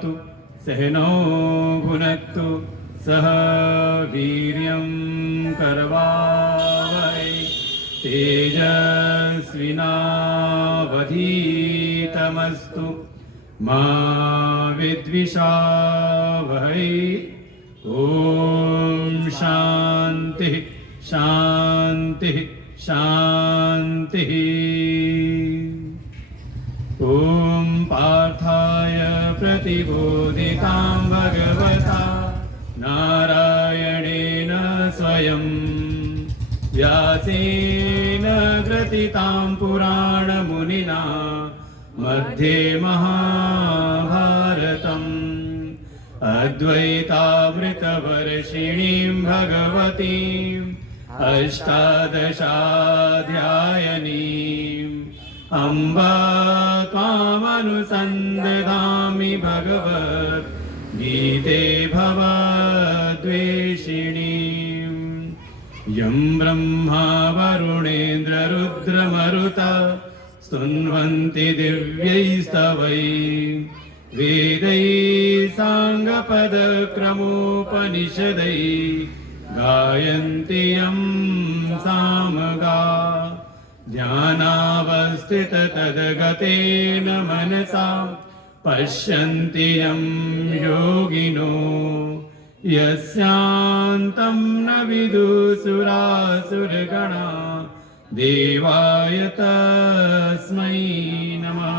भवतु सहनौ भुनक्तु सह वीर्यं करवावहै तेजस्विनावधीतमस्तु मा विद्विषावहै। ॐ शान्तिः शान्तिः शान्तिः। ॐ पार्थाय प्रतिबोधितां भगवता नारायणेन स्वयं व्यासेन ग्रथितां पुराणमुनिना मध्ये महाभारतम् अद्वैतामृतवर्षिणीं भगवतीम् अष्टादशाध्यायनीम् अम्ब त्वामनुसन्दधामि भगवद्गीते भवद्वेषिणीम्। यं ब्रह्मा वरुणेन्द्ररुद्रमरुता स्तुन्वन्ति दिव्यैस्तवैः वेदैः साङ्गपदक्रमोपनिषदैः गायन्ति यं सामगा ध्यानावस्थिततद्गतेन मनसा पश्यन्ति यं योगिनो यस्यान्तं न विदुसुरासुरगणा देवाय तस्मै नमः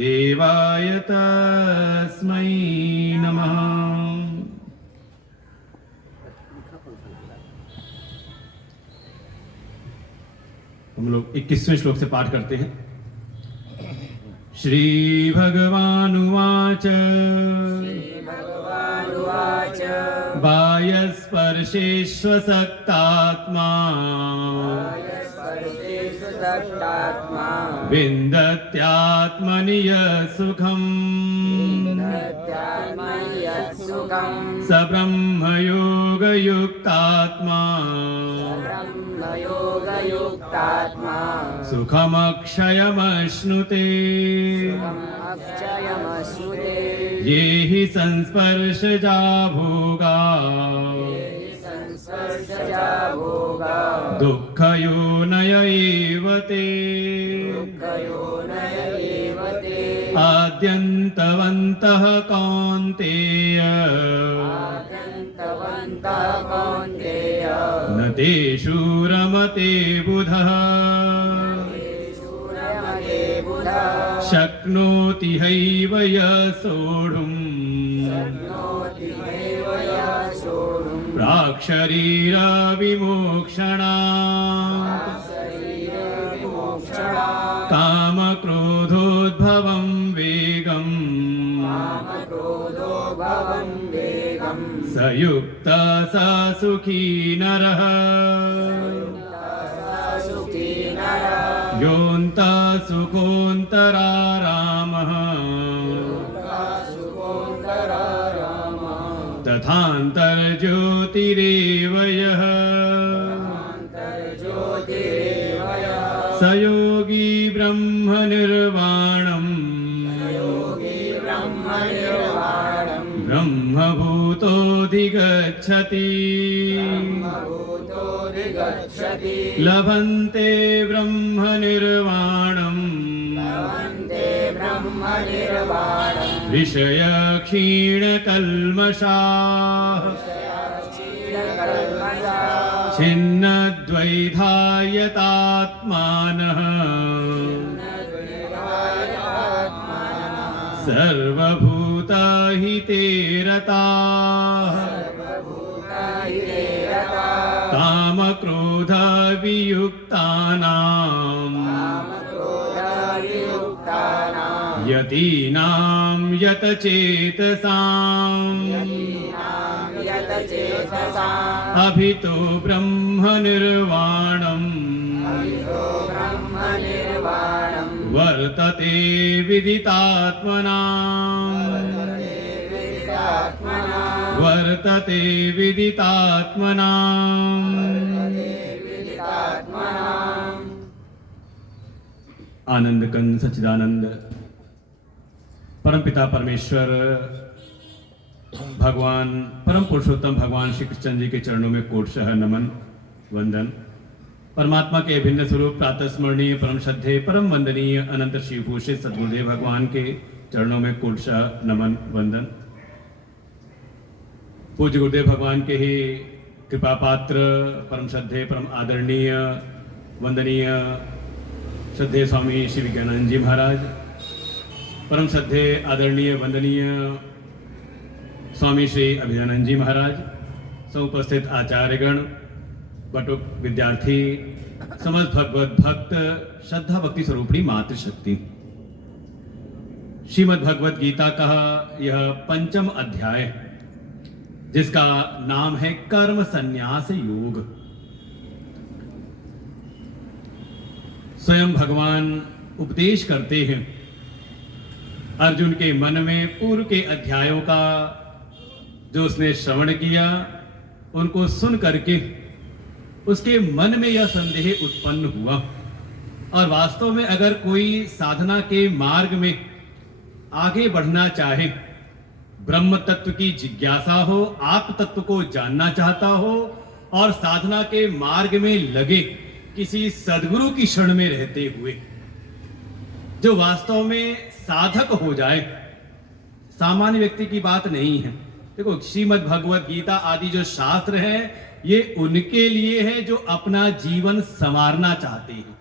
देवाय तस्मै नमः। हम लोग 21वें श्लोक से पाठ करते हैं। श्री भगवानुवाच बाह्यस्पर्शेष्वसक्तात्मा विन्दत्यात्मनि यत्सुखम् स ब्रह्मयोगयुक्तात्मा सुखमक्षयमश्नुते ये हि संस्पर्शजा भोगा दुःखयोनय एव ते आद्यन्तवन्तः कौन्तेय न तेषु रमते बुधः शक्नोति हैव यः सोढुम् प्राक्शरीरविमोक्षणात् कामक्रोधोद्भवं वेगम् स युक्तः स सुखी नरः योऽन्तः सुखोऽन्तरारामः तथान्तर्ज्योतिरेव यः स योगी ब्रह्मनिर्वाणम् ब्रह्मभूतोऽधिगच्छति लभन्ते ब्रह्मनिर्वाणम् ऋषयक्षीणकल्मषाः छिन्नद्वैधायतात्मानः सर्वभूतहिते रताः कामक्रोधवियुक्तानाम् यतीनां यतचेतसाम् अभितो ब्रह्मनिर्वाणम् वर्तते विदितात्मनाम् आनंद कंद सच्चिदानंद परमपिता परमेश्वर भगवान परम पुरुषोत्तम भगवान श्री कृष्ण जी के चरणों में कोटशः नमन वंदन। परमात्मा के अभिन्न स्वरूप प्रातः स्मरणीय परम श्रद्धेय परम वंदनीय अनंत शिवभूषित सद्गुरुदेव भगवान के चरणों में कोटशः नमन वंदन। पूज्य गुरुदेव भगवान के ही कृपा पात्र परम श्रद्धेय परम आदरणीय वंदनीय श्रद्धेय स्वामी श्री विज्ञानंद जी महाराज, परम श्रद्धेय आदरणीय वंदनीय स्वामी श्री अभिजानंद जी महाराज, समुपस्थित आचार्यगण, बटुक विद्यार्थी, समस्त भगवत भक्त, श्रद्धा भक्ति स्वरूपणी मातृशक्ति। श्रीमद् भगवत गीता का यह पंचम अध्याय, जिसका नाम है कर्म संन्यास योग, स्वयं भगवान उपदेश करते हैं अर्जुन के मन में। पूर्व के अध्यायों का जो उसने श्रवण किया, उनको सुन करके उसके मन में यह संदेह उत्पन्न हुआ। और वास्तव में अगर कोई साधना के मार्ग में आगे बढ़ना चाहे, ब्रह्म तत्व की जिज्ञासा हो, आत्म तत्व को जानना चाहता हो और साधना के मार्ग में लगे, किसी सद्गुरु की शरण में रहते हुए, जो वास्तव में साधक हो जाए, सामान्य व्यक्ति की बात नहीं है। देखो, श्रीमद् भगवत गीता आदि जो शास्त्र है, ये उनके लिए है जो अपना जीवन संवारना चाहते हैं,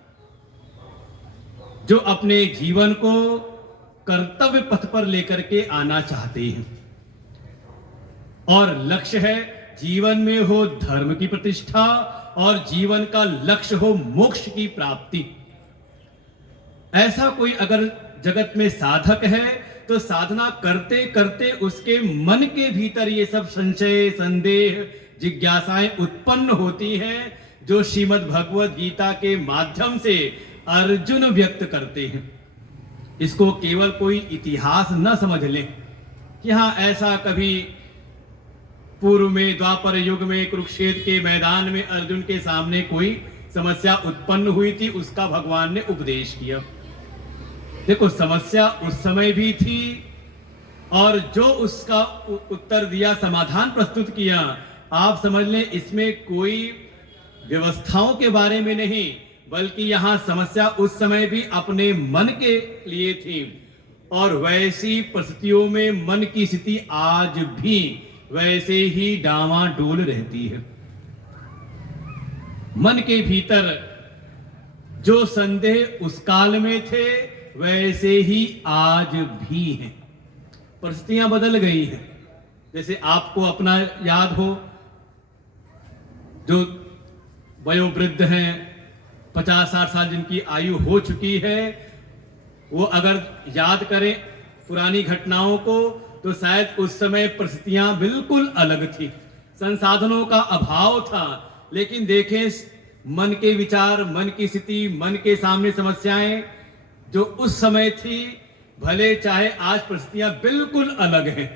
जो अपने जीवन को कर्तव्य पथ पर लेकर के आना चाहते हैं और लक्ष्य है जीवन में हो धर्म की प्रतिष्ठा और जीवन का लक्ष्य हो मोक्ष की प्राप्ति। ऐसा कोई अगर जगत में साधक है तो साधना करते करते उसके मन के भीतर ये सब संशय, संदेह, जिज्ञासाएं उत्पन्न होती हैं, जो श्रीमद् भगवत गीता के माध्यम से अर्जुन व्यक्त करते हैं। इसको केवल कोई इतिहास न समझ ले कि हाँ ऐसा कभी पूर्व में द्वापर युग में कुरुक्षेत्र के मैदान में अर्जुन के सामने कोई समस्या उत्पन्न हुई थी, उसका भगवान ने उपदेश किया। देखो, समस्या उस समय भी थी और जो उसका उत्तर दिया, समाधान प्रस्तुत किया, आप समझ लें इसमें कोई व्यवस्थाओं के बारे में नहीं, बल्कि यहां समस्या उस समय भी अपने मन के लिए थी। और वैसी परिस्थितियों में मन की स्थिति आज भी वैसे ही डामाडोल रहती है। मन के भीतर जो संदेह उस काल में थे, वैसे ही आज भी हैं। परिस्थितियां बदल गई हैं। जैसे आपको अपना याद हो, जो वयोवृद्ध हैं, 50-60 साल जिनकी आयु हो चुकी है, वो अगर याद करें पुरानी घटनाओं को, तो शायद उस समय परिस्थितियां बिल्कुल अलग थी, संसाधनों का अभाव था। लेकिन देखें, मन के विचार, मन की स्थिति, मन के सामने समस्याएं जो उस समय थी, भले चाहे आज परिस्थितियां बिल्कुल अलग हैं।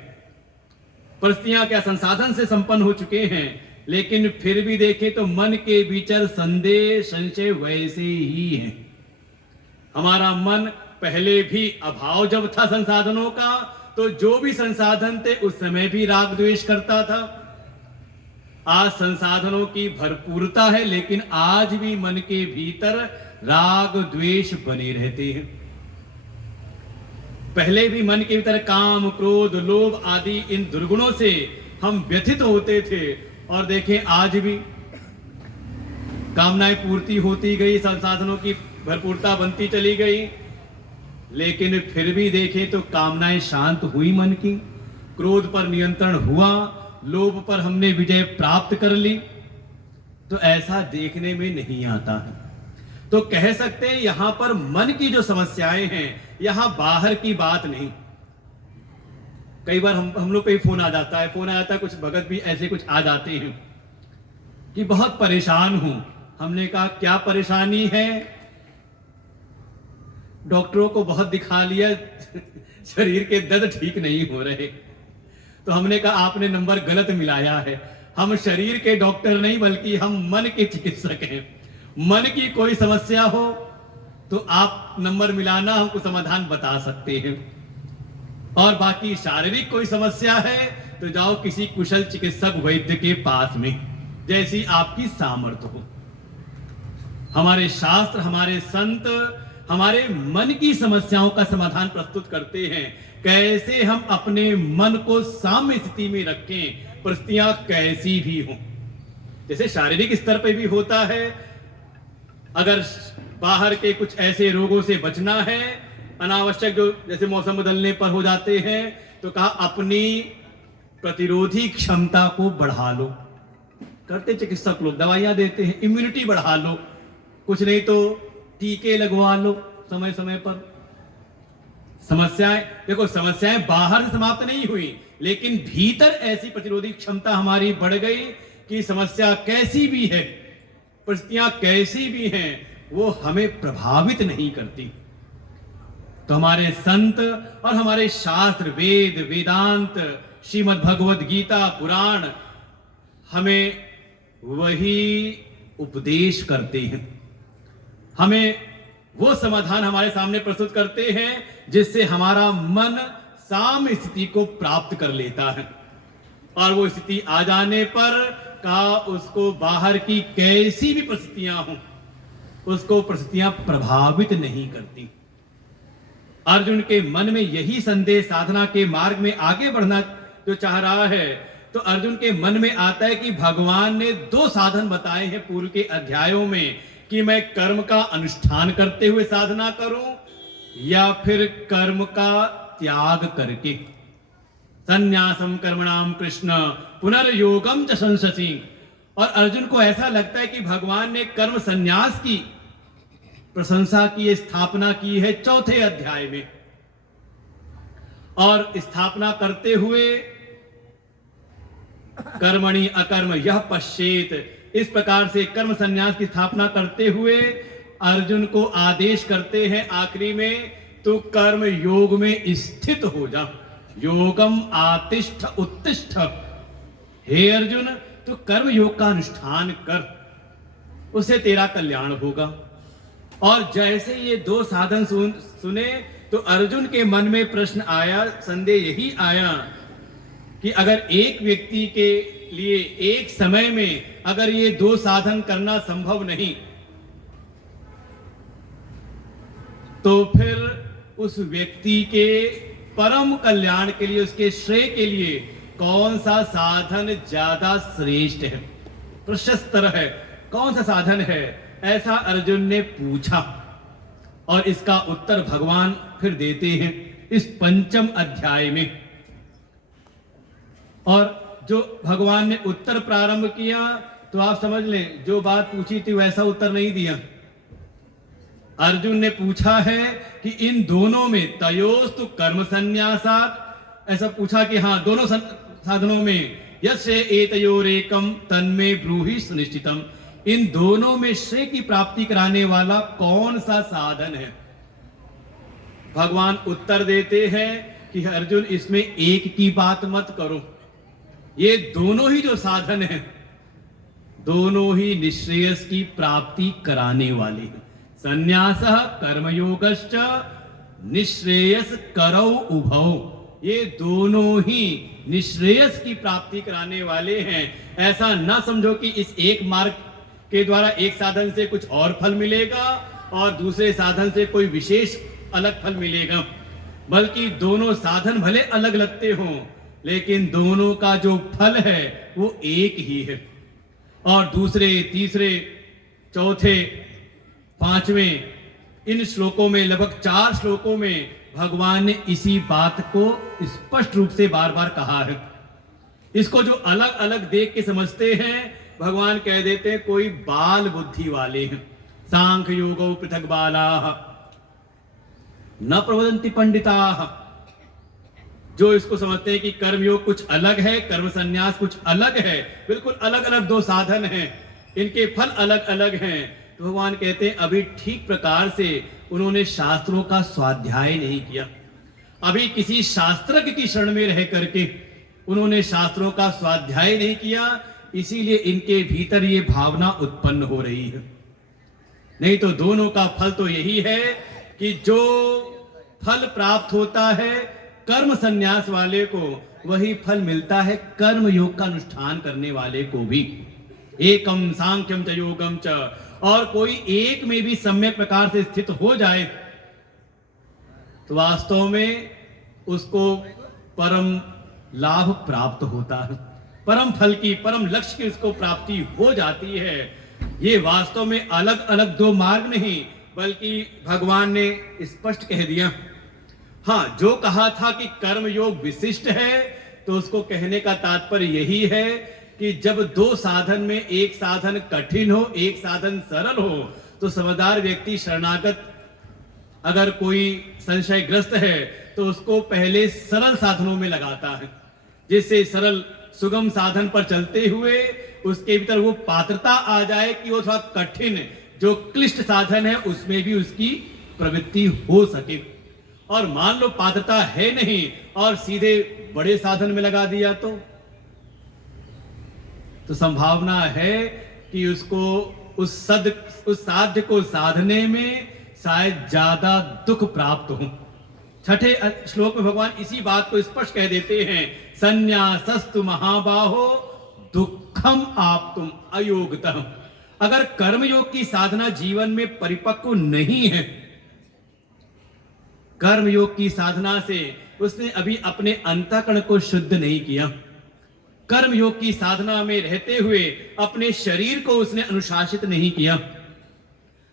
परिस्थितियां क्या संसाधन से संपन्न हो चुके हैं, लेकिन फिर भी देखें तो मन के भीतर संदेह, संशय वैसे ही हैं। हमारा मन पहले भी अभाव जब था संसाधनों का, तो जो भी संसाधन थे उस समय भी राग द्वेष करता था। आज संसाधनों की भरपूरता है, लेकिन आज भी मन के भीतर राग द्वेष बने रहते हैं। पहले भी मन के भीतर काम, क्रोध, लोभ आदि इन दुर्गुणों से हम व्यथित होते थे, और देखें आज भी कामनाएं पूर्ति होती गई, संसाधनों की भरपूरता बनती चली गई, लेकिन फिर भी देखें तो कामनाएं शांत हुई मन की, क्रोध पर नियंत्रण हुआ, लोभ पर हमने विजय प्राप्त कर ली। तो ऐसा देखने में नहीं आता है। तो कह सकते हैं यहां पर मन की जो समस्याएं हैं, यहां बाहर की बात नहीं। कई बार हम लोग पे फोन आ जाता है, कुछ भगत भी ऐसे कुछ आ जाते हैं कि बहुत परेशान हूं। हमने कहा क्या परेशानी है? डॉक्टरों को बहुत दिखा लिया, शरीर के दर्द ठीक नहीं हो रहे। तो हमने कहा आपने नंबर गलत मिलाया है। हम शरीर के डॉक्टर नहीं, बल्कि हम मन के चिकित्सक हैं। मन की कोई समस्या हो तो आप नंबर मिलाना, हमको समाधान बता सकते हैं। और बाकी शारीरिक कोई समस्या है तो जाओ किसी कुशल चिकित्सक वैद्य के पास में, जैसी आपकी सामर्थ्य हो। हमारे शास्त्र, हमारे संत हमारे मन की समस्याओं का समाधान प्रस्तुत करते हैं। कैसे हम अपने मन को साम्य स्थिति में रखें, परिस्थितियां कैसी भी हों। जैसे शारीरिक स्तर पर भी होता है, अगर बाहर के कुछ ऐसे रोगों से बचना है, अनावश्यक जो जैसे मौसम बदलने पर हो जाते हैं, तो कहा अपनी प्रतिरोधी क्षमता को बढ़ा लो। करते चिकित्सक लोग दवाइयां देते हैं, इम्यूनिटी बढ़ा लो, कुछ नहीं तो टीके लगवा लो समय समय पर। समस्याएं देखो, समस्याएं बाहर से समाप्त नहीं हुई, लेकिन भीतर ऐसी प्रतिरोधी क्षमता हमारी बढ़ गई कि समस्या कैसी भी है, परिस्थितियां कैसी भी हैं, वो हमें प्रभावित नहीं करती। तो हमारे संत और हमारे शास्त्र, वेद, वेदांत, श्रीमद् भगवद गीता, पुराण हमें वही उपदेश करते हैं, हमें वो समाधान हमारे सामने प्रस्तुत करते हैं जिससे हमारा मन साम्य स्थिति को प्राप्त कर लेता है। और वो स्थिति आ जाने पर कहा उसको बाहर की कैसी भी परिस्थितियां हों, उसको परिस्थितियां प्रभावित नहीं करती। अर्जुन के मन में यही संदेश साधना के मार्ग में आगे बढ़ना जो चाह रहा है, तो अर्जुन के मन में आता है कि भगवान ने दो साधन बताए हैं पूर्व के अध्यायों में, कि मैं कर्म का अनुष्ठान करते हुए साधना करूं या फिर कर्म का त्याग करके। संन्यासम कर्मणाम कृष्ण पुनर्योगम च संससि। और अर्जुन को ऐसा लगता है कि भगवान ने कर्म संन्यास की प्रशंसा की, स्थापना की है चौथे अध्याय में, और स्थापना करते हुए कर्मणि अकर्म यह पश्येत, इस प्रकार से कर्म संन्यास की स्थापना करते हुए अर्जुन को आदेश करते हैं आखिरी में, तो कर्म योग में स्थित हो जा, योगम आतिष्ठ उत्तिष्ठ। हे अर्जुन, तो कर्म योग का अनुष्ठान कर, उससे तेरा कल्याण होगा। और जैसे ये दो साधन सुने तो अर्जुन के मन में प्रश्न आया, संदेह यही आया कि अगर एक व्यक्ति के लिए एक समय में अगर ये दो साधन करना संभव नहीं, तो फिर उस व्यक्ति के परम कल्याण के लिए, उसके श्रेय के लिए कौन सा साधन ज्यादा श्रेष्ठ है, प्रशस्तर है, कौन सा साधन है, ऐसा अर्जुन ने पूछा। और इसका उत्तर भगवान फिर देते हैं इस पंचम अध्याय में। और जो भगवान ने उत्तर प्रारंभ किया, तो आप समझ लें जो बात पूछी थी वैसा उत्तर नहीं दिया। अर्जुन ने पूछा है कि इन दोनों में तयोस्तु कर्म संन्यासात्, ऐसा पूछा कि हाँ दोनों साधनों में यस्य एतयोरेकम तन्मे ब्रूहि सुनिश्चितम, इन दोनों में श्रेय की प्राप्ति कराने वाला कौन सा साधन है। भगवान उत्तर देते हैं कि अर्जुन इसमें एक की बात मत करो, ये दोनों ही जो साधन हैं दोनों ही निश्रेयस की प्राप्ति कराने वाले हैं। संन्यासः कर्मयोगश्च निश्रेयस करौ उभौ, ये दोनों ही निश्रेयस की प्राप्ति कराने वाले हैं। ऐसा ना समझो कि इस एक मार्ग के द्वारा एक साधन से कुछ और फल मिलेगा और दूसरे साधन से कोई विशेष अलग फल मिलेगा, बल्कि दोनों साधन भले अलग लगते हों, लेकिन दोनों का जो फल है वो एक ही है। और दूसरे, तीसरे, चौथे, पांचवें इन श्लोकों में, लगभग 4 श्लोकों में भगवान ने इसी बात को स्पष्ट रूप से बार बार कहा है। इसको जो अलग अलग देख के समझते हैं, भगवान कह देते हैं कोई बाल बुद्धि वाले हैं। सांख्य योगो पृथक बालाः न प्रवदन्ति पंडिताः, जो इसको समझते हैं कि कर्म योग कुछ अलग है, कर्म संन्यास कुछ अलग है, बिल्कुल अलग अलग दो साधन हैं, इनके फल अलग अलग हैं, तो भगवान कहते हैं अभी ठीक प्रकार से उन्होंने शास्त्रों का स्वाध्याय नहीं किया, अभी किसी शास्त्रज्ञ की शरण में रह करके उन्होंने शास्त्रों का स्वाध्याय नहीं किया, इसीलिए इनके भीतर ये भावना उत्पन्न हो रही है। नहीं तो दोनों का फल तो यही है कि जो फल प्राप्त होता है कर्म संन्यास वाले को वही फल मिलता है कर्म योग का अनुष्ठान करने वाले को भी। एकम सांख्यम च योगम च, और कोई एक में भी सम्यक प्रकार से स्थित हो जाए तो वास्तव में उसको परम लाभ प्राप्त होता है, परम फल की, परम लक्ष्य की उसको प्राप्ति हो जाती है। ये वास्तव में अलग अलग दो मार्ग नहीं, बल्कि भगवान ने स्पष्ट कह दिया। हाँ, जो कहा था कि कर्म योग विशिष्ट है, तो उसको कहने का तात्पर्य यही है कि जब दो साधन में एक साधन कठिन हो, एक साधन सरल हो, तो समझदार व्यक्ति शरणागत अगर कोई संशयग्रस्त है तो उसको पहले सरल साधनों में लगाता है, जिससे सरल सुगम साधन पर चलते हुए उसके भीतर वो पात्रता आ जाए कि वो थोड़ा कठिन जो क्लिष्ट साधन है उसमें भी उसकी प्रवृत्ति हो सके। और मान लो पात्रता है नहीं और सीधे बड़े साधन में लगा दिया तो संभावना है कि उसको उस साध्य को साधने में शायद ज्यादा दुख प्राप्त हो। छठे श्लोक में भगवान इसी बात को स्पष्ट कह देते हैं, संन्यासस्तु महाबाहो दुखम आप्तुम अयोगतः। अगर कर्मयोग की साधना जीवन में परिपक्व नहीं है, कर्मयोग की साधना से उसने अभी अपने अंतःकरण को शुद्ध नहीं किया, कर्मयोग की साधना में रहते हुए अपने शरीर को उसने अनुशासित नहीं किया,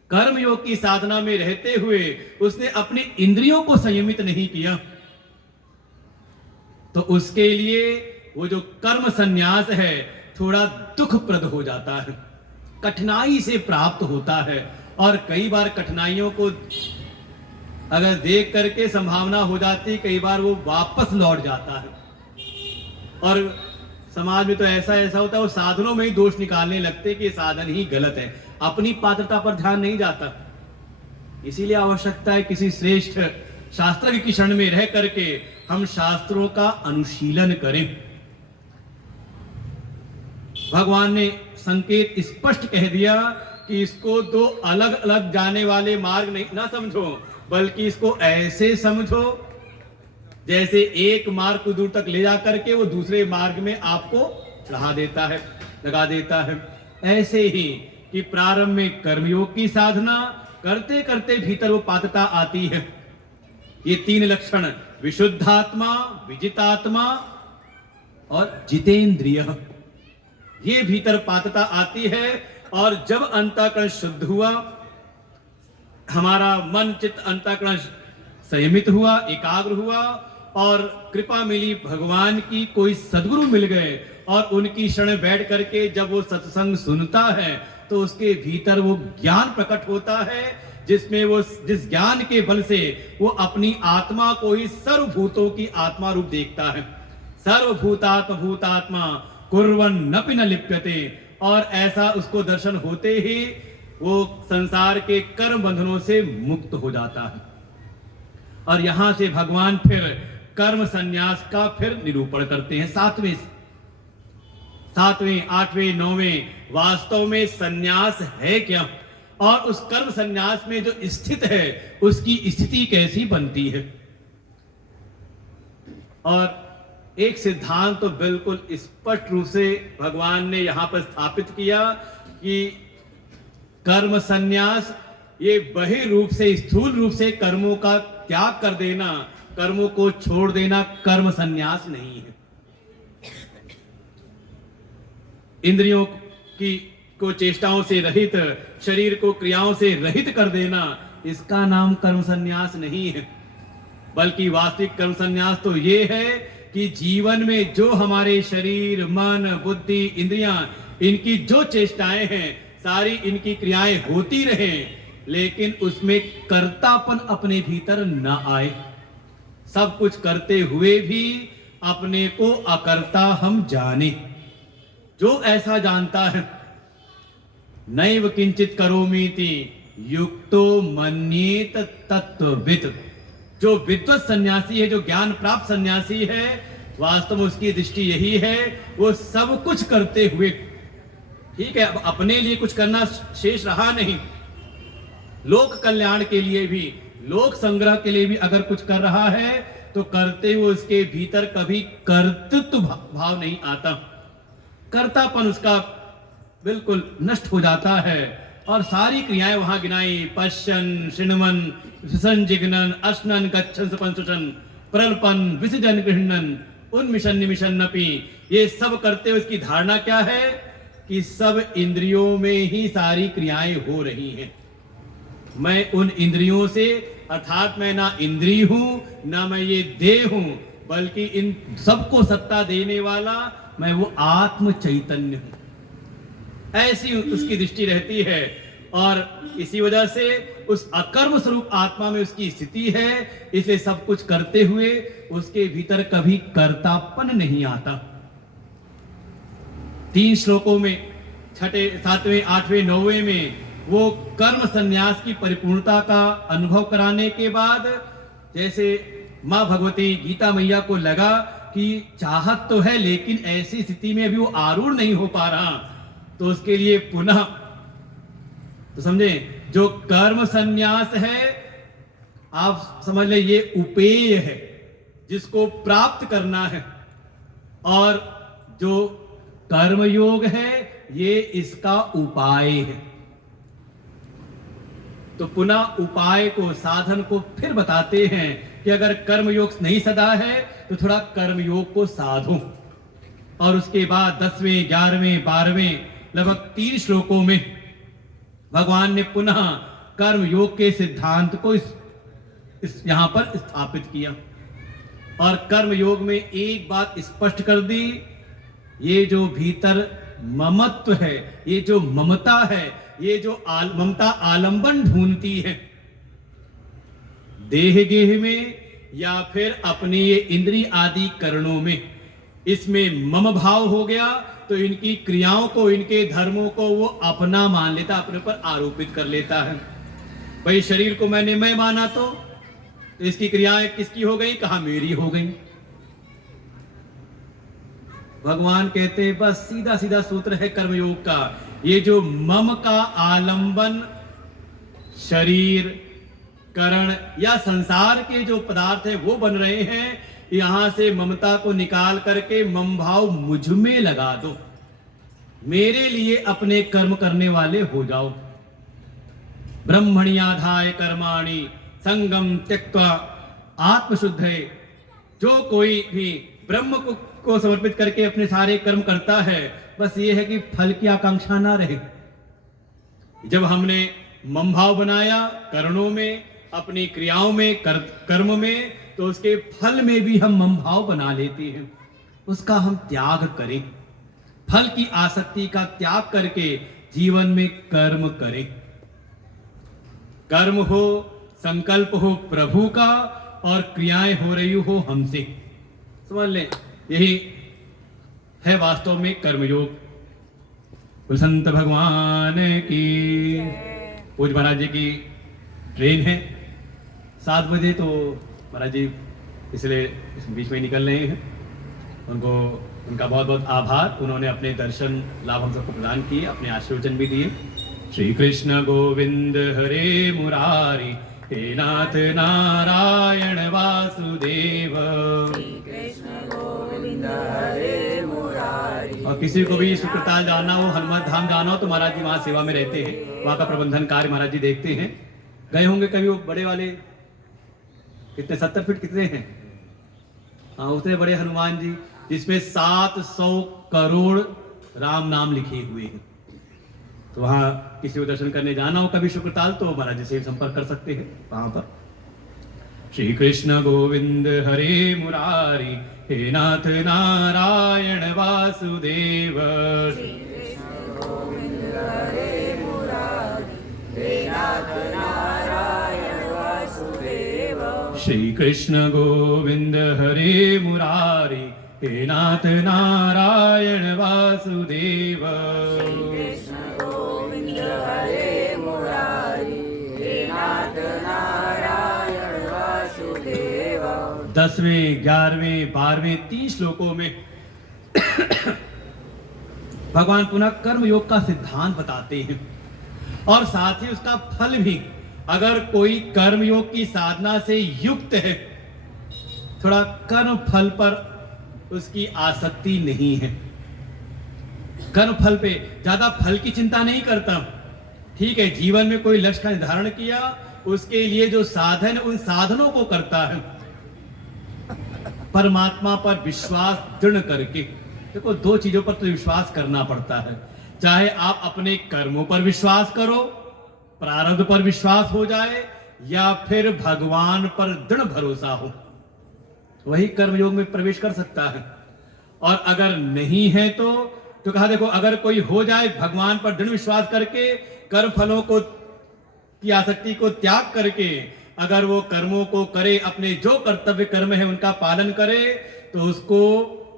कर्मयोग की साधना में रहते हुए उसने अपने इंद्रियों को संयमित नहीं किया, तो उसके लिए वो जो कर्म संन्यास है थोड़ा दुखप्रद हो जाता है, कठिनाई से प्राप्त होता है। और कई बार कठिनाइयों को अगर देख करके संभावना हो जाती, कई बार वो वापस लौट जाता है। और समाज में तो ऐसा होता है, वो साधनों में ही दोष निकालने लगते कि साधन ही गलत है, अपनी पात्रता पर ध्यान नहीं जाता। इसीलिए आवश्यकता है किसी श्रेष्ठ शास्त्र की शरण में रह करके हम शास्त्रों का अनुशीलन करें। भगवान ने संकेत स्पष्ट कह दिया कि इसको दो अलग अलग जाने वाले मार्ग नहीं ना समझो, बल्कि इसको ऐसे समझो जैसे एक मार्ग को दूर तक ले जा करके वो दूसरे मार्ग में आपको चढ़ा देता है, लगा देता है। ऐसे ही कि प्रारंभ में कर्मयोग की साधना करते करते भीतर वो पात्रता आती है। ये तीन लक्षण, विशुद्धात्मा, विजितात्मा और जितेंद्रिय, ये भीतर पात्रता आती है। और जब अंतःकरण शुद्ध हुआ, हमारा मन चित्त अंतःकरण संयमित हुआ, एकाग्र हुआ, और कृपा मिली भगवान की, कोई सद्गुरु मिल गए और उनकी शरण बैठ करके जब वो सत्संग सुनता है तो उसके भीतर वो ज्ञान प्रकट होता है, जिसमें वो जिस ज्ञान के बल से वो अपनी आत्मा को ही सर्वभूतों की आत्मा रूप देखता है। सर्वभूतात्म भूतात्मा कुर्वन् नपि न लिप्यते। और ऐसा उसको दर्शन होते ही वो संसार के कर्म बंधनों से मुक्त हो जाता है। और यहां से भगवान फिर कर्म संन्यास का फिर निरूपण करते हैं। सातवें, आठवें, नौवें, वास्तव में संन्यास है क्या, और उस कर्म संन्यास में जो स्थित है उसकी स्थिति कैसी बनती है। और एक सिद्धांत तो बिल्कुल स्पष्ट रूप से भगवान ने यहां पर स्थापित किया कि कर्म संन्यास ये बहिर् रूप से, स्थूल रूप से कर्मों का त्याग कर देना, कर्मों को छोड़ देना कर्म संन्यास नहीं है। इंद्रियों की को चेष्टाओं से रहित, शरीर को क्रियाओं से रहित कर देना, इसका नाम कर्म संन्यास नहीं है। बल्कि वास्तविक कर्म संन्यास तो ये है कि जीवन में जो हमारे शरीर, मन, बुद्धि, इंद्रियां, इनकी जो चेष्टाएं हैं, सारी इनकी क्रियाएं होती रहें, लेकिन उसमें कर्तापन अपने भीतर न आए। सब कुछ करते हुए भी अपने को अकर्ता हम जाने। जो ऐसा जानता है, नैव किंचित करोमीति युक्तो मन्येत तत्त्ववित्। जो विद्वत सन्यासी है, जो ज्ञान प्राप्त सन्यासी है, वास्तव में उसकी दृष्टि यही है, वो सब कुछ करते हुए, ठीक है, अब अपने लिए कुछ करना शेष रहा नहीं, लोक कल्याण के लिए भी, लोक संग्रह के लिए भी अगर कुछ कर रहा है तो करते हुए उसके भीतर कभी कर्तृत्व भाव नहीं आता, कर्तापन उसका बिल्कुल नष्ट हो जाता है और सारी क्रियाएं वहां गिनाई, पश्यन, शृण्वन, संजिघ्नन, अश्नन, गच्छन, सपंसुषन, प्रल्पन, विसर्जन, गृह्णन, उन्मिषन, निमिषन, नपि, ये सब करते हुए इसकी धारणा क्या है कि सब इंद्रियों में ही सारी क्रियाएं हो रही हैं। मैं उन इंद्रियों से, अर्थात मैं ना इंद्रिय हूं ना मैं ये देह हूं, बल्कि इन सबको सत्ता देने वाला मैं वो आत्म चैतन्य हूं, ऐसी उसकी दृष्टि रहती है। और इसी वजह से उस अकर्म स्वरूप आत्मा में उसकी स्थिति है, इसलिए सब कुछ करते हुए उसके भीतर कभी कर्तापन नहीं आता। 3 श्लोकों में, 6वें, 7वें, 8वें, 9वें में वो कर्म संन्यास की परिपूर्णता का अनुभव कराने के बाद, जैसे मां भगवती गीता मैया को लगा कि चाहत तो है लेकिन ऐसी स्थिति में अभी वो आरूढ़ नहीं हो पा रहा, तो उसके लिए पुनः, तो समझे, जो कर्म संन्यास है आप समझ ले ये उपेय है जिसको प्राप्त करना है, और जो कर्म योग है ये इसका उपाय है। तो पुनः उपाय को, साधन को फिर बताते हैं कि अगर कर्म योग नहीं सदा है तो थोड़ा कर्म योग को साधो। और उसके बाद 10वें, 11वें, 12वें लगभग 3 श्लोकों में भगवान ने पुनः कर्म योग के सिद्धांत को इस यहां पर स्थापित किया और कर्म योग में एक बात स्पष्ट कर दी, ये जो भीतर ममत्व है, ये जो ममता है, ये जो ममता आलंबन ढूंढती है देह गेह में या फिर अपने ये इंद्रिय आदि करणों में, इसमें मम भाव हो गया तो इनकी क्रियाओं को, इनके धर्मों को वो अपना मान लेता, अपने पर आरोपित कर लेता है। भाई शरीर को मैं माना तो इसकी क्रियाएं किसकी हो गई? कहा मेरी हो गई। भगवान कहते बस सीधा सीधा सूत्र है कर्मयोग का, ये जो मम का आलंबन शरीर, करण या संसार के जो पदार्थ है वो बन रहे हैं, यहां से ममता को निकाल करके मम भाव मुझ में लगा दो, मेरे लिए अपने कर्म करने वाले हो जाओ। ब्रह्मण्याधाय कर्माणि संगम त्यक्त्वा आत्मशुद्ध है। जो कोई भी ब्रह्म को समर्पित करके अपने सारे कर्म करता है, बस ये है कि फल की आकांक्षा ना रहे। जब हमने मम भाव बनाया करणों में, अपनी क्रियाओं में, कर्म में, तो उसके फल में भी हम मम भाव बना लेते हैं। उसका हम त्याग करें, फल की आसक्ति का त्याग करके जीवन में कर्म करें। कर्म हो, संकल्प हो प्रभु का और क्रियाएं हो रही हो हमसे, समझ लें यही है वास्तव में कर्मयोग। कुल संत भगवान की। पूज्य महाराज जी की ट्रेन है 7 बजे, तो महाराज जी इसलिए इस बीच में निकल रहे हैं। उनका बहुत बहुत आभार, उन्होंने अपने दर्शन लाभ हम सबको प्रदान किए, अपने आशीर्वचन भी दिए। श्री कृष्ण गोविंद हरे मुरारी, हे नाथ नारायण वासुदेव। और किसी को भी सुकृताल जाना हो, हनुमान धाम जाना हो, तो महाराज जी वहां सेवा में रहते हैं, वहां का प्रबंधन कार्य महाराज जी देखते हैं। गए होंगे कभी वो बड़े वाले, कितने 70 फीट कितने हैं, हाँ उतने बड़े हनुमान जी, जिसमें 700 करोड़ राम नाम लिखे हुए हैं। तो वहां किसी को दर्शन करने जाना हो कभी शुक्रताल, तो महाराज जी से संपर्क कर सकते हैं वहां पर। श्री कृष्ण गोविंद हरे मुरारी, हे नाथ नारायण वासुदेव। श्री कृष्ण गोविंद हरे मुरारी, हे नाथ नारायण वासुदेव। श्री कृष्ण गोविंद हरे मुरारी, हे नाथ नारायण वासुदेव। 10वें, 11वें, 12वें 3 श्लोकों में भगवान पुनः कर्म योग का सिद्धांत बताते हैं और साथ ही उसका फल भी। अगर कोई कर्म योग की साधना से युक्त है, थोड़ा कर्म फल पर उसकी आसक्ति नहीं है, कर्म फल पे ज्यादा फल की चिंता नहीं करता। ठीक है, जीवन में कोई लक्ष्य का निर्धारण किया, उसके लिए जो साधन, उन साधनों को करता है परमात्मा पर विश्वास दृढ़ करके। देखो, दो चीजों पर तो विश्वास करना पड़ता है, चाहे आप अपने कर्मों पर विश्वास करो, प्रारब्ध पर विश्वास हो जाए, या फिर भगवान पर दृढ़ भरोसा हो, वही कर्मयोग में प्रवेश कर सकता है। और अगर नहीं है तो कहा देखो, अगर कोई हो जाए भगवान पर दृढ़ विश्वास करके, कर्म फलों को की आसक्ति को त्याग करके अगर वो कर्मों को करे, अपने जो कर्तव्य कर्म है उनका पालन करे, तो उसको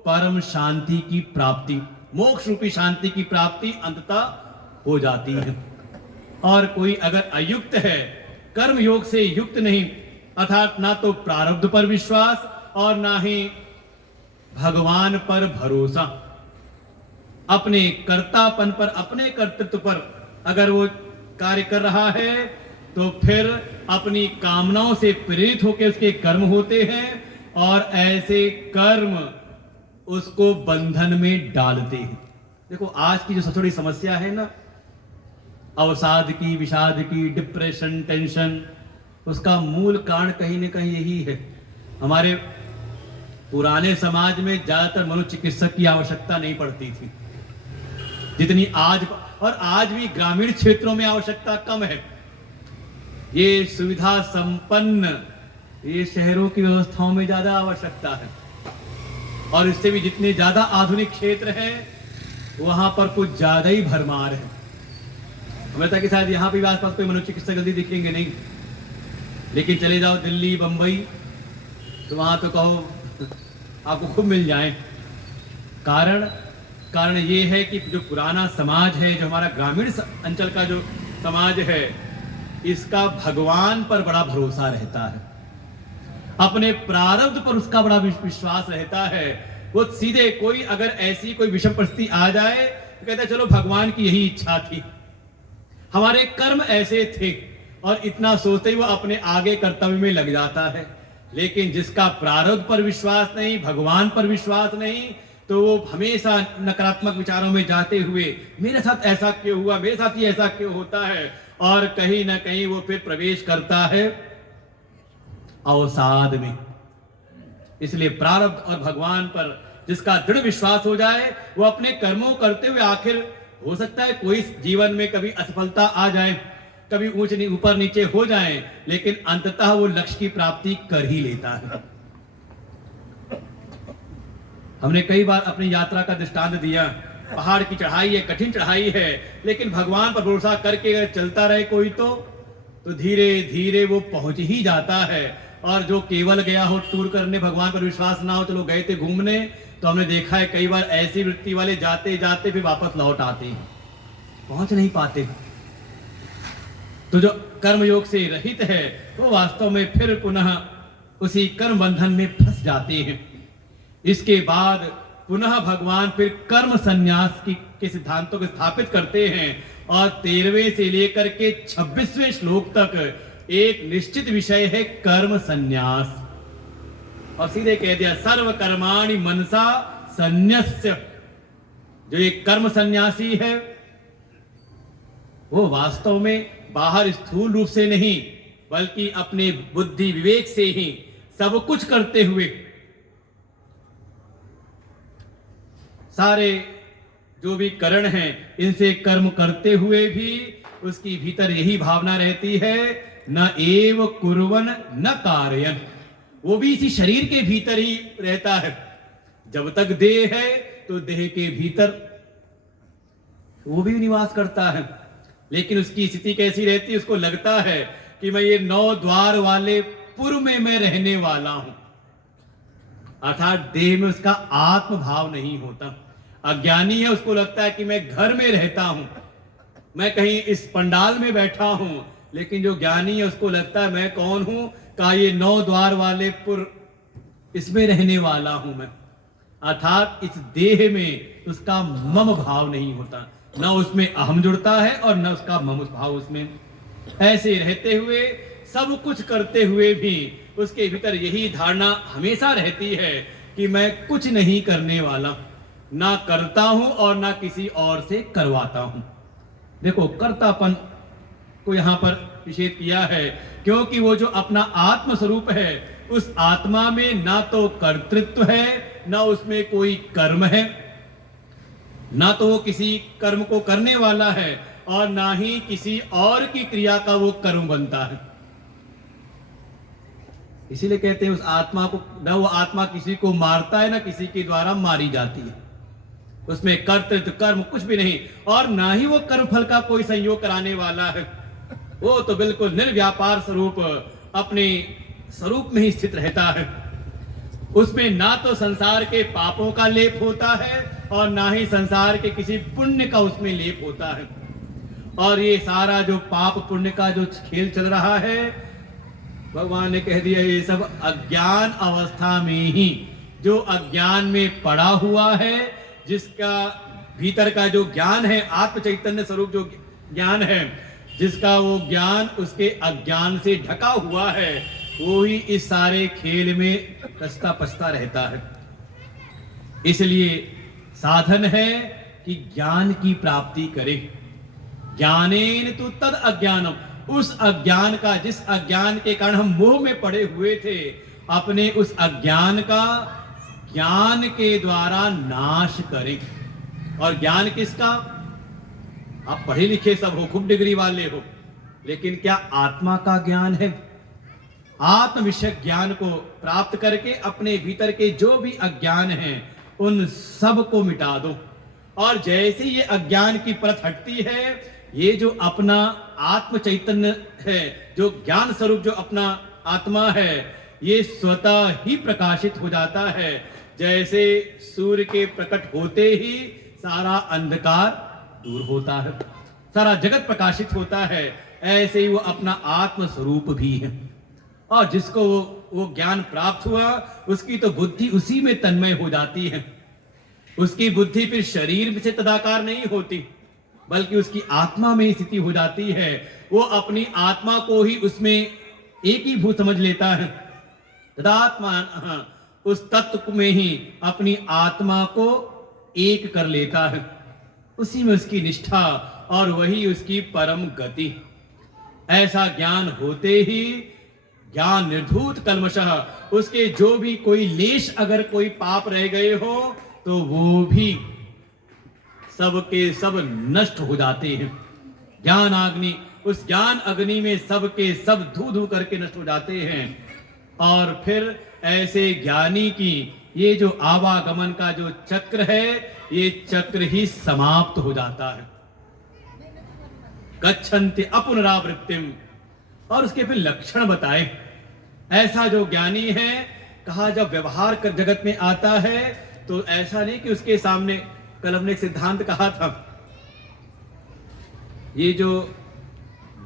परम शांति की प्राप्ति, मोक्ष रूपी शांति की प्राप्ति अंततः हो जाती है। और कोई अगर अयुक्त है, कर्म योग से युक्त नहीं, अर्थात ना तो प्रारब्ध पर विश्वास और ना ही भगवान पर भरोसा, अपने कर्तापन पर, अपने कर्तृत्व पर अगर वो कार्य कर रहा है, तो फिर अपनी कामनाओं से प्रेरित होकर उसके कर्म होते हैं, और ऐसे कर्म उसको बंधन में डालते हैं। देखो, आज की जो सबसे बड़ी समस्या है ना, अवसाद की, विषाद की, डिप्रेशन, टेंशन, उसका मूल कारण कहीं न कहीं यही है। हमारे पुराने समाज में ज्यादातर मनोचिकित्सक की आवश्यकता नहीं पड़ती थी जितनी आज, और आज भी ग्रामीण क्षेत्रों में आवश्यकता कम है। ये सुविधा संपन्न ये शहरों की व्यवस्थाओं में ज्यादा आवश्यकता है, और इससे भी जितने ज्यादा आधुनिक क्षेत्र हैं वहां पर कुछ ज्यादा ही भरमार है। हमें था कि शायद यहाँ पे भी आसपास कोई मनोचिकित्सक जल्दी दिखेंगे नहीं, लेकिन चले जाओ दिल्ली, बंबई, तो वहां तो कहो आपको खूब मिल जाए। कारण ये है कि जो पुराना समाज है, जो हमारा ग्रामीण अंचल का जो समाज है, इसका भगवान पर बड़ा भरोसा रहता है, अपने प्रारब्ध पर उसका बड़ा विश्वास रहता है। वो सीधे कोई अगर ऐसी कोई विषम परिस्थिति आ जाए तो कहता है चलो भगवान की यही इच्छा थी, हमारे कर्म ऐसे थे, और इतना सोचते ही वो अपने आगे कर्तव्य में लग जाता है। लेकिन जिसका प्रारब्ध पर विश्वास नहीं, भगवान पर विश्वास नहीं, तो वो हमेशा नकारात्मक विचारों में जाते हुए मेरे साथ ऐसा क्यों हुआ, मेरे साथ ये ऐसा क्यों होता है, और कहीं ना कहीं वो फिर प्रवेश करता है अवसाद में। इसलिए प्रारब्ध और भगवान पर जिसका दृढ़ विश्वास हो जाए, वो अपने कर्मों करते हुए, आखिर हो सकता है कोई जीवन में कभी असफलता आ जाए, कभी ऊपर नीचे हो जाए, लेकिन अंततः वो लक्ष्य की प्राप्ति कर ही लेता है। हमने कई बार अपनी यात्रा का दृष्टांत दिया, पहाड़ की चढ़ाई है, कठिन चढ़ाई है, लेकिन भगवान पर भरोसा करके अगर चलता रहे कोई तो धीरे धीरे वो पहुंच ही जाता है। और जो केवल गया हो टूर करने, भगवान पर विश्वास ना हो, चलो गए थे घूमने, तो हमने देखा है कई बार ऐसी वृत्ति वाले जाते जाते फिर वापस लौट आते हैं, पहुंच नहीं पाते। तो जो कर्म योग से रहित है, वो वास्तव में फिर पुनः उसी कर्म बंधन में फंस जाते हैं। इसके बाद पुनः भगवान फिर कर्म संन्यास के सिद्धांतों को स्थापित करते हैं, और 13वें से लेकर के 26वें श्लोक तक एक निश्चित विषय है कर्म संन्यास, और सीधे कह दिया सर्व कर्माणि मनसा संन्यस्य। जो एक कर्म संन्यासी है, वो वास्तव में बाहर स्थूल रूप से नहीं, बल्कि अपने बुद्धि विवेक से ही सब कुछ करते हुए, सारे जो भी करण हैं इनसे कर्म करते हुए भी उसकी भीतर यही भावना रहती है, न एव कुर्वन् न कारयन्। वो भी इसी शरीर के भीतर ही रहता है। जब तक देह है तो देह के भीतर वो भी निवास करता है, लेकिन उसकी स्थिति कैसी रहती है, उसको लगता है कि मैं ये 9 द्वार वाले पुर में मैं रहने वाला हूं, अर्थात देह में उसका आत्म भाव नहीं होता। अज्ञानी है, उसको लगता है कि मैं घर में रहता हूं, मैं कहीं इस पंडाल में बैठा हूं, लेकिन जो ज्ञानी है उसको लगता है मैं कौन हूं, का ये 9 द्वार वाले पुर, इसमें रहने वाला हूं मैं, अर्थात इस देह में उसका मम भाव नहीं होता, न उसमें अहम जुड़ता है और न उसका मम भाव उसमें। ऐसे रहते हुए, सब कुछ करते हुए भी उसके भीतर यही धारणा हमेशा रहती है कि मैं कुछ नहीं करने वाला, ना करता हूं और ना किसी और से करवाता हूं। देखो, कर्तापन को यहां पर निषेध किया है, क्योंकि वो जो अपना आत्म स्वरूप है, उस आत्मा में ना तो कर्तृत्व है, ना उसमें कोई कर्म है, ना तो वो किसी कर्म को करने वाला है, और ना ही किसी और की क्रिया का वो कर्म बनता है। इसीलिए कहते हैं उस आत्मा को, ना वो आत्मा किसी को मारता है, ना किसी के द्वारा मारी जाती है। उसमें कर्तृत्व कर्म कुछ भी नहीं, और ना ही वो कर्म फल का कोई संयोग कराने वाला है। वो तो बिल्कुल निर्व्यापार स्वरूप अपने स्वरूप में ही स्थित रहता है। उसमें ना तो संसार के पापों का लेप होता है, और ना ही संसार के किसी पुण्य का उसमें लेप होता है। और ये सारा जो पाप पुण्य का जो खेल चल रहा है, भगवान ने कह दिया, ये सब अज्ञान अवस्था में ही, जो अज्ञान में पड़ा हुआ है, जिसका भीतर का जो ज्ञान है, आत्म चैतन्य स्वरूप जो ज्ञान है, जिसका वो ज्ञान उसके अज्ञान से ढका हुआ है, वो ही इस सारे खेल में रचता पचता रहता है। इसलिए साधन है कि ज्ञान की प्राप्ति करे। ज्ञानेन तु तद अज्ञानम, उस अज्ञान का, जिस अज्ञान के कारण हम मोह में पड़े हुए थे, अपने उस अज्ञान का ज्ञान के द्वारा नाश करें। और ज्ञान किसका? आप पढ़े लिखे सब हो, खूब डिग्री वाले हो, लेकिन क्या आत्मा का ज्ञान है? आत्म विषय ज्ञान को प्राप्त करके अपने भीतर के जो भी अज्ञान हैं, उन सब को मिटा दो। और जैसे ये अज्ञान की परत हटती है, ये जो अपना आत्म चैतन्य है, जो ज्ञान स्वरूप जो अपना आत्मा है, ये स्वतः ही प्रकाशित हो जाता है। जैसे सूर्य के प्रकट होते ही सारा अंधकार दूर होता है, सारा जगत प्रकाशित होता है, ऐसे ही वो अपना आत्म स्वरूप भी है। और जिसको वो ज्ञान प्राप्त हुआ, उसकी तो बुद्धि उसी में तन्मय हो जाती है। उसकी बुद्धि फिर शरीर से तदाकार नहीं होती, बल्कि उसकी आत्मा में स्थिति हो जाती है। वो अपनी आत्मा को ही उसमें एक ही भूत समझ लेता है। तदात्मा, उस तत्व में ही अपनी आत्मा को एक कर लेता है। उसी में उसकी निष्ठा और वही उसकी परम गति। ऐसा ज्ञान होते ही ज्ञान निर्धूत कल्मषः, उसके जो भी कोई लेश अगर कोई पाप रह गए हो, तो वो भी सब के सब नष्ट हो जाते हैं। ज्ञान अग्नि, उस ज्ञान अग्नि में सब के सब धू धू करके नष्ट हो जाते हैं। और फिर ऐसे ज्ञानी की ये जो आवागमन का जो चक्र है, ये चक्र ही समाप्त हो जाता है। गच्छन्ति अपुनरावृत्तिम। और उसके फिर लक्षण बताए। ऐसा जो ज्ञानी है, कहा जब व्यवहार कर जगत में आता है, तो ऐसा नहीं कि उसके सामने, कल हमने एक सिद्धांत कहा था, ये जो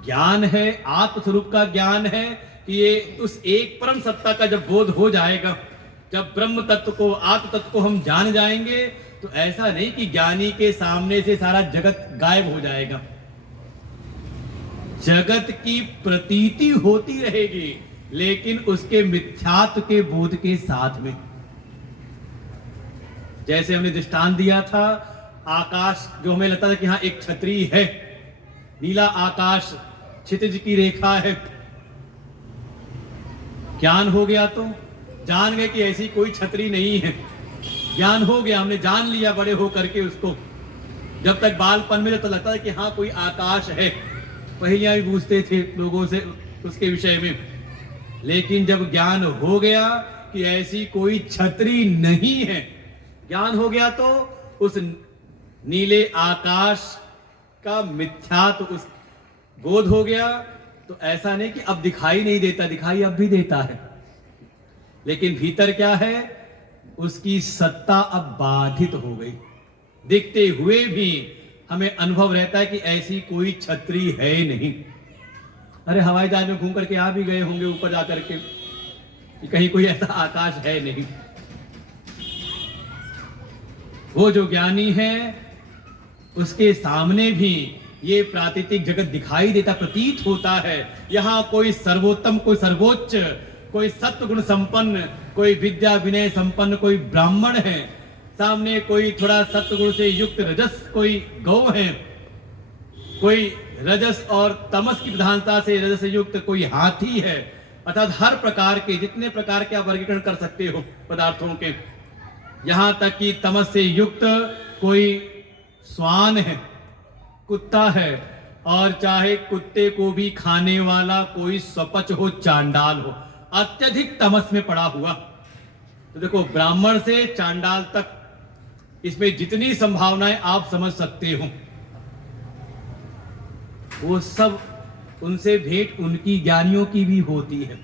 ज्ञान है, आत्मस्वरूप का ज्ञान है, कि ये उस एक परम सत्ता का जब बोध हो जाएगा, जब ब्रह्म तत्व को, आत्म तत्व को हम जान जाएंगे, तो ऐसा नहीं कि ज्ञानी के सामने से सारा जगत गायब हो जाएगा। जगत की प्रतीति होती रहेगी, लेकिन उसके मिथ्यात्व के बोध के साथ में। जैसे हमने दृष्टांत दिया था, आकाश जो हमें लगता था कि हाँ एक छतरी है, नीला आकाश, क्षितिज की रेखा है। ज्ञान हो गया तो जान गए कि ऐसी कोई छतरी नहीं है। ज्ञान हो गया, हमने जान लिया बड़े हो करके उसको। जब तक बालपन में तो लगता था कि हाँ कोई आकाश है, पहेलियां भी पूछते थे लोगों से उसके विषय में। लेकिन जब ज्ञान हो गया कि ऐसी कोई छतरी नहीं है, ज्ञान हो गया, तो उस नीले आकाश का मिथ्यात्व उस बोध हो गया। तो ऐसा नहीं कि अब दिखाई नहीं देता, दिखाई अब भी देता है, लेकिन भीतर क्या है, उसकी सत्ता अब बाधित हो गई। दिखते हुए भी हमें अनुभव रहता है कि ऐसी कोई छतरी है नहीं। अरे हवाई जहाज में घूम करके आ भी गए होंगे ऊपर जाकर के, कि कहीं कोई ऐसा आकाश है नहीं। वो जो ज्ञानी है, उसके सामने भी ये प्राकृतिक जगत दिखाई देता, प्रतीत होता है। यहाँ कोई सर्वोत्तम, कोई सर्वोच्च, कोई सत्वगुण संपन्न, कोई विद्या विनय संपन्न कोई ब्राह्मण है, सामने कोई थोड़ा सत्वगुण से युक्त रजस कोई गौ है, कोई रजस और तमस की प्रधानता से रजस से युक्त कोई हाथी है। अर्थात हर प्रकार के जितने प्रकार के आप वर्गीकरण कर सकते हो पदार्थों के, यहां तक कि तमस से युक्त कोई श्वान है, कुत्ता है, और चाहे कुत्ते को भी खाने वाला कोई स्वपच हो, चांडाल हो, अत्यधिक तमस में पड़ा हुआ। तो देखो ब्राह्मण से चांडाल तक, इसमें जितनी संभावनाएं आप समझ सकते हो, वो सब उनसे भेंट उनकी ज्ञानियों की भी होती है,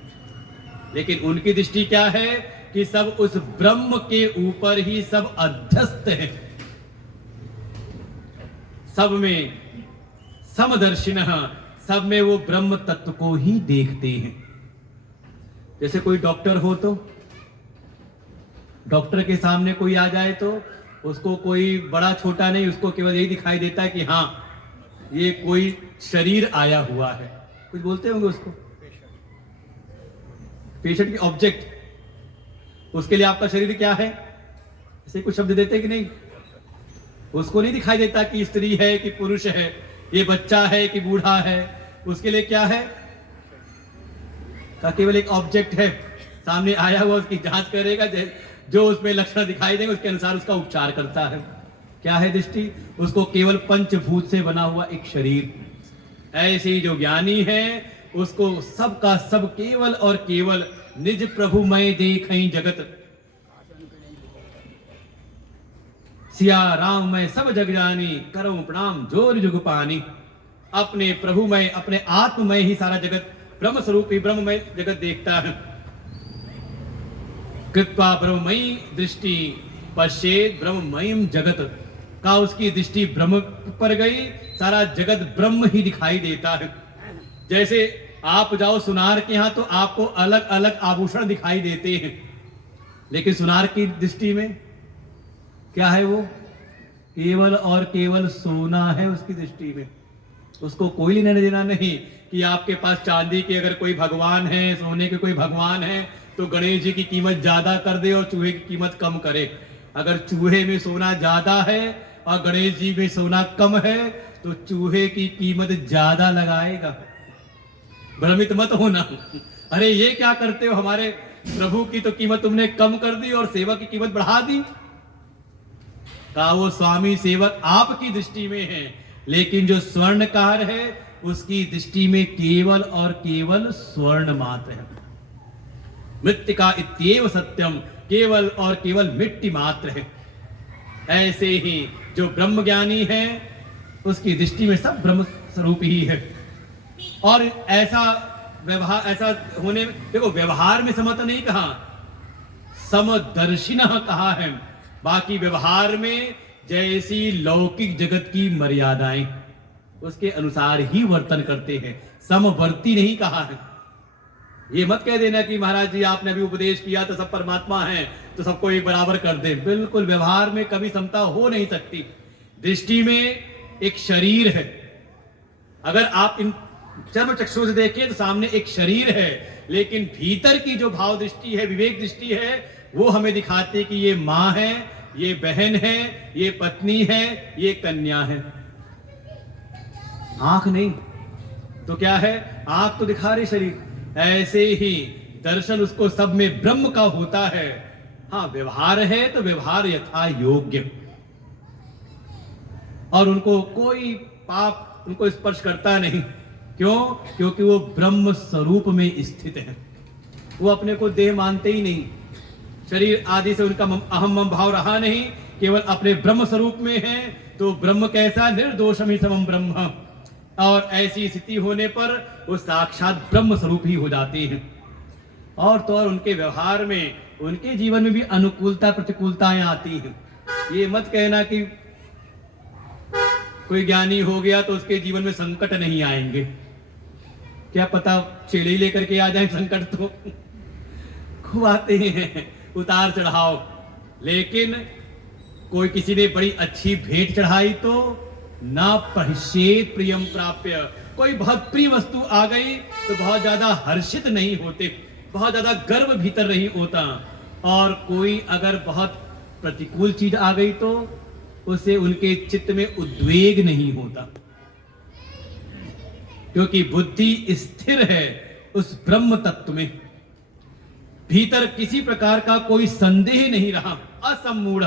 लेकिन उनकी दृष्टि क्या है कि सब उस ब्रह्म के ऊपर ही सब अध्यस्त है, सब में समदर्शिन, सब में वो ब्रह्म तत्व को ही देखते हैं। जैसे कोई डॉक्टर हो तो डॉक्टर के सामने कोई आ जाए तो उसको कोई बड़ा छोटा नहीं, उसको केवल यही दिखाई देता है कि हाँ ये कोई शरीर आया हुआ है। कुछ बोलते होंगे उसको, पेशेंट की ऑब्जेक्ट, उसके लिए आपका शरीर क्या है, ऐसे कुछ शब्द देते कि नहीं? उसको नहीं दिखाई देता कि स्त्री है कि पुरुष है, ये बच्चा है कि बूढ़ा है, उसके लिए क्या है का केवल एक ऑब्जेक्ट है, सामने आया हुआ, उसकी जांच करेगा, जो उसमें लक्षण दिखाई देंगे उसके अनुसार उसका उपचार करता है। क्या है दृष्टि? उसको केवल पंचभूत से बना हुआ एक शरीर। ऐसे ही जो ज्ञानी है उसको सब का सब केवल और केवल निज प्रभु मय देखई जगत, सिया राम मैं सब जग जानी, करो प्रणाम जोर जुग पानी। अपने प्रभुमय, अपने आत्ममय ही सारा जगत, ब्रह्म स्वरूप ही ब्रह्ममय जगत देखता है। कृत्वा ब्रह्ममयी दृष्टि पश्चेत ब्रह्ममयम जगत, का उसकी दृष्टि ब्रह्म पर गई, सारा जगत ब्रह्म ही दिखाई देता है। जैसे आप जाओ सुनार के यहां तो आपको अलग अलग आभूषण दिखाई देते हैं, लेकिन सुनार की दृष्टि में क्या है? वो केवल और केवल सोना है उसकी दृष्टि में। उसको कोई लेना देना नहीं कि आपके पास चांदी के अगर कोई भगवान है, सोने के कोई भगवान है, तो गणेश जी की कीमत ज्यादा कर दे और चूहे की कीमत कम करे। अगर चूहे में सोना ज्यादा है और गणेश जी में सोना कम है तो चूहे की कीमत ज्यादा लगाएगा। भ्रमित मत होना, अरे ये क्या करते हो, हमारे प्रभु की तो कीमत तुमने कम कर दी और सेवक की कीमत बढ़ा दी। का वो स्वामी सेवक आपकी दृष्टि में है, लेकिन जो स्वर्णकार है उसकी दृष्टि में केवल और केवल स्वर्ण मात्र है। मृत्तिका इत्येव सत्यम, केवल और केवल मिट्टी मात्र है। ऐसे ही जो ब्रह्म ज्ञानी है उसकी दृष्टि में सब ब्रह्म स्वरूप ही है। और ऐसा व्यवहार, ऐसा होने में देखो, व्यवहार में समत नहीं कहा, समदर्शिनः कहा है। बाकी व्यवहार में जैसी लौकिक जगत की मर्यादाएं उसके अनुसार ही वर्तन करते हैं, समवर्ती नहीं कहा है। ये मत कह देना कि महाराज जी आपने अभी उपदेश किया तो सब परमात्मा हैं तो सबको एक बराबर कर दे। बिल्कुल, व्यवहार में कभी समता हो नहीं सकती। दृष्टि में एक शरीर है, अगर आप इन चर्म चक्षु से देखें तो सामने एक शरीर है, लेकिन भीतर की जो भाव दृष्टि है, विवेक दृष्टि है, वो हमें दिखाती है कि ये माँ है, ये बहन है, ये पत्नी है, ये कन्या है। आंख नहीं तो क्या है? आंख तो दिखा रही शरीर। ऐसे ही दर्शन उसको सब में ब्रह्म का होता है। हाँ, व्यवहार है तो व्यवहार यथा योग्य, और उनको कोई पाप उनको स्पर्श करता नहीं। क्यों? क्योंकि वो ब्रह्म स्वरूप में स्थित है। वो अपने को देह मानते ही नहीं, शरीर आदि से उनका अहम मम भाव रहा नहीं, केवल अपने ब्रह्म स्वरूप में है। तो ब्रह्म कैसा? निर्दोषम ही समम ब्रह्म। और ऐसी स्थिति होने पर वो साक्षात ब्रह्म स्वरूप ही हो जाते हैं। और तो और उनके व्यवहार में, उनके जीवन में भी अनुकूलता प्रतिकूलताएं आती हैं। ये मत कहना कि कोई ज्ञानी हो गया तो उसके जीवन में संकट नहीं आएंगे। क्या पता चेले लेकर के आ जाए संकट, तो खूब आते हैं, उतार चढ़ाव। लेकिन कोई किसी ने बड़ी अच्छी भेंट चढ़ाई तो ना पश्चेत प्रियम प्राप्य, कोई बहुत प्रिय वस्तु आ गई तो बहुत ज्यादा हर्षित नहीं होते। बहुत ज्यादा गर्व भीतर नहीं होता, और कोई अगर बहुत प्रतिकूल चीज आ गई तो उसे उनके चित्त में उद्वेग नहीं होता, क्योंकि बुद्धि स्थिर है उस ब्रह्म तत्व में। भीतर किसी प्रकार का कोई संदेह नहीं रहा, असम्मूढ़,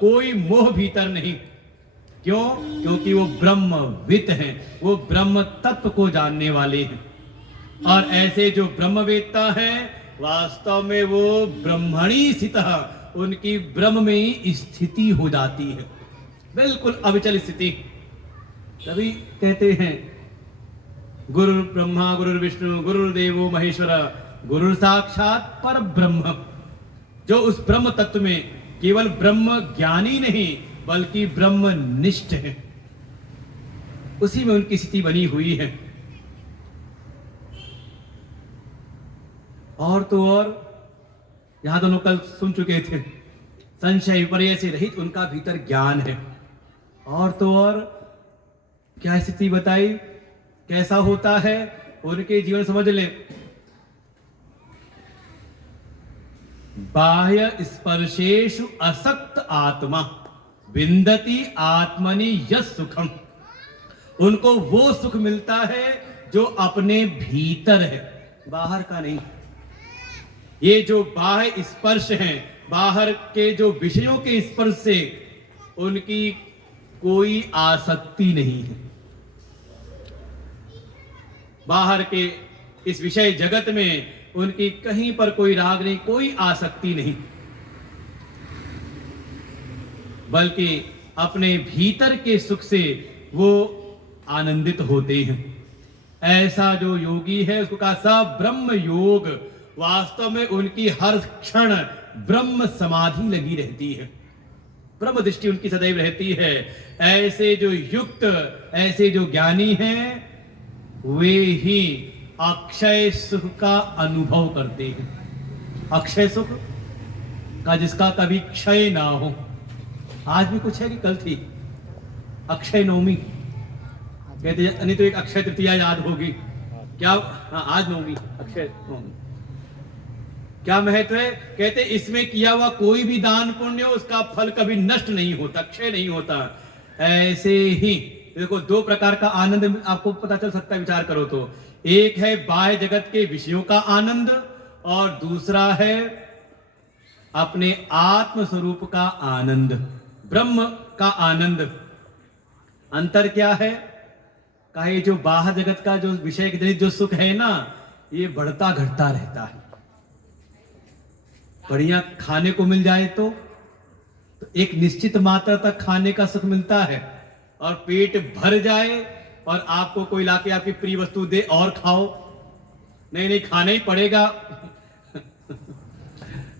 कोई मोह भीतर नहीं। क्यों? क्योंकि वो ब्रह्मविद हैं, वो ब्रह्म तत्व को जानने वाले हैं। और ऐसे जो ब्रह्मवेत्ता हैं, वास्तव में वो ब्रह्मणी स्थितः, उनकी ब्रह्म में ही स्थिति हो जाती है, बिल्कुल अविचल स्थिति। तभी कहते हैं गुरु ब्रह्मा गुरु विष्णु गुरुदेवो महेश्वर, गुरु साक्षात पर ब्रह्म। जो उस ब्रह्म तत्व में केवल ब्रह्म ज्ञानी नहीं बल्कि ब्रह्म निष्ठ है, उसी में उनकी स्थिति बनी हुई है। और तो और यहां दोनों कल सुन चुके थे, संशय विपर्य से रहित उनका भीतर ज्ञान है। और तो और क्या स्थिति बताई, कैसा होता है उनके जीवन समझ ले। बाह्य स्पर्शेषु असक्त आत्मा विंदति आत्मनि यस् सुखम। उनको वो सुख मिलता है जो अपने भीतर है, बाहर का नहीं। ये जो बाह्य स्पर्श हैं, बाहर के जो विषयों के स्पर्श से उनकी कोई आसक्ति नहीं है। बाहर के इस विषय जगत में उनकी कहीं पर कोई राग नहीं, कोई आसक्ति नहीं, बल्कि अपने भीतर के सुख से वो आनंदित होते हैं। ऐसा जो योगी है उसको कहा सब ब्रह्म योग। वास्तव में उनकी हर क्षण ब्रह्म समाधि लगी रहती है, ब्रह्म दृष्टि उनकी सदैव रहती है। ऐसे जो युक्त, ऐसे जो ज्ञानी हैं, वे ही अक्षय सुख का अनुभव करते हैं। अक्षय सुख का जिसका कभी क्षय ना हो। आज भी कुछ है कि कल थी अक्षय नवमी, कहते नहीं तो एक अक्षय तृतीया याद होगी क्या? हाँ, आज नवमी, अक्षय नवमी। क्या महत्व है? कहते इसमें किया हुआ कोई भी दान पुण्य उसका फल कभी नष्ट नहीं होता, क्षय नहीं होता। ऐसे ही देखो दो प्रकार का आनंद आपको पता चल सकता है, विचार करो तो। एक है बाह्य जगत के विषयों का आनंद, और दूसरा है अपने आत्म स्वरूप का आनंद, ब्रह्म का आनंद। अंतर क्या है? कहे जो बाह्य जगत का जो विषय के जो सुख है ना, ये बढ़ता घटता रहता है। बढ़िया खाने को मिल जाए तो एक निश्चित मात्रा तक खाने का सुख मिलता है, और पेट भर जाए और आपको कोई लाके आपकी प्रिय वस्तु दे और खाओ, नहीं नहीं खाना ही पड़ेगा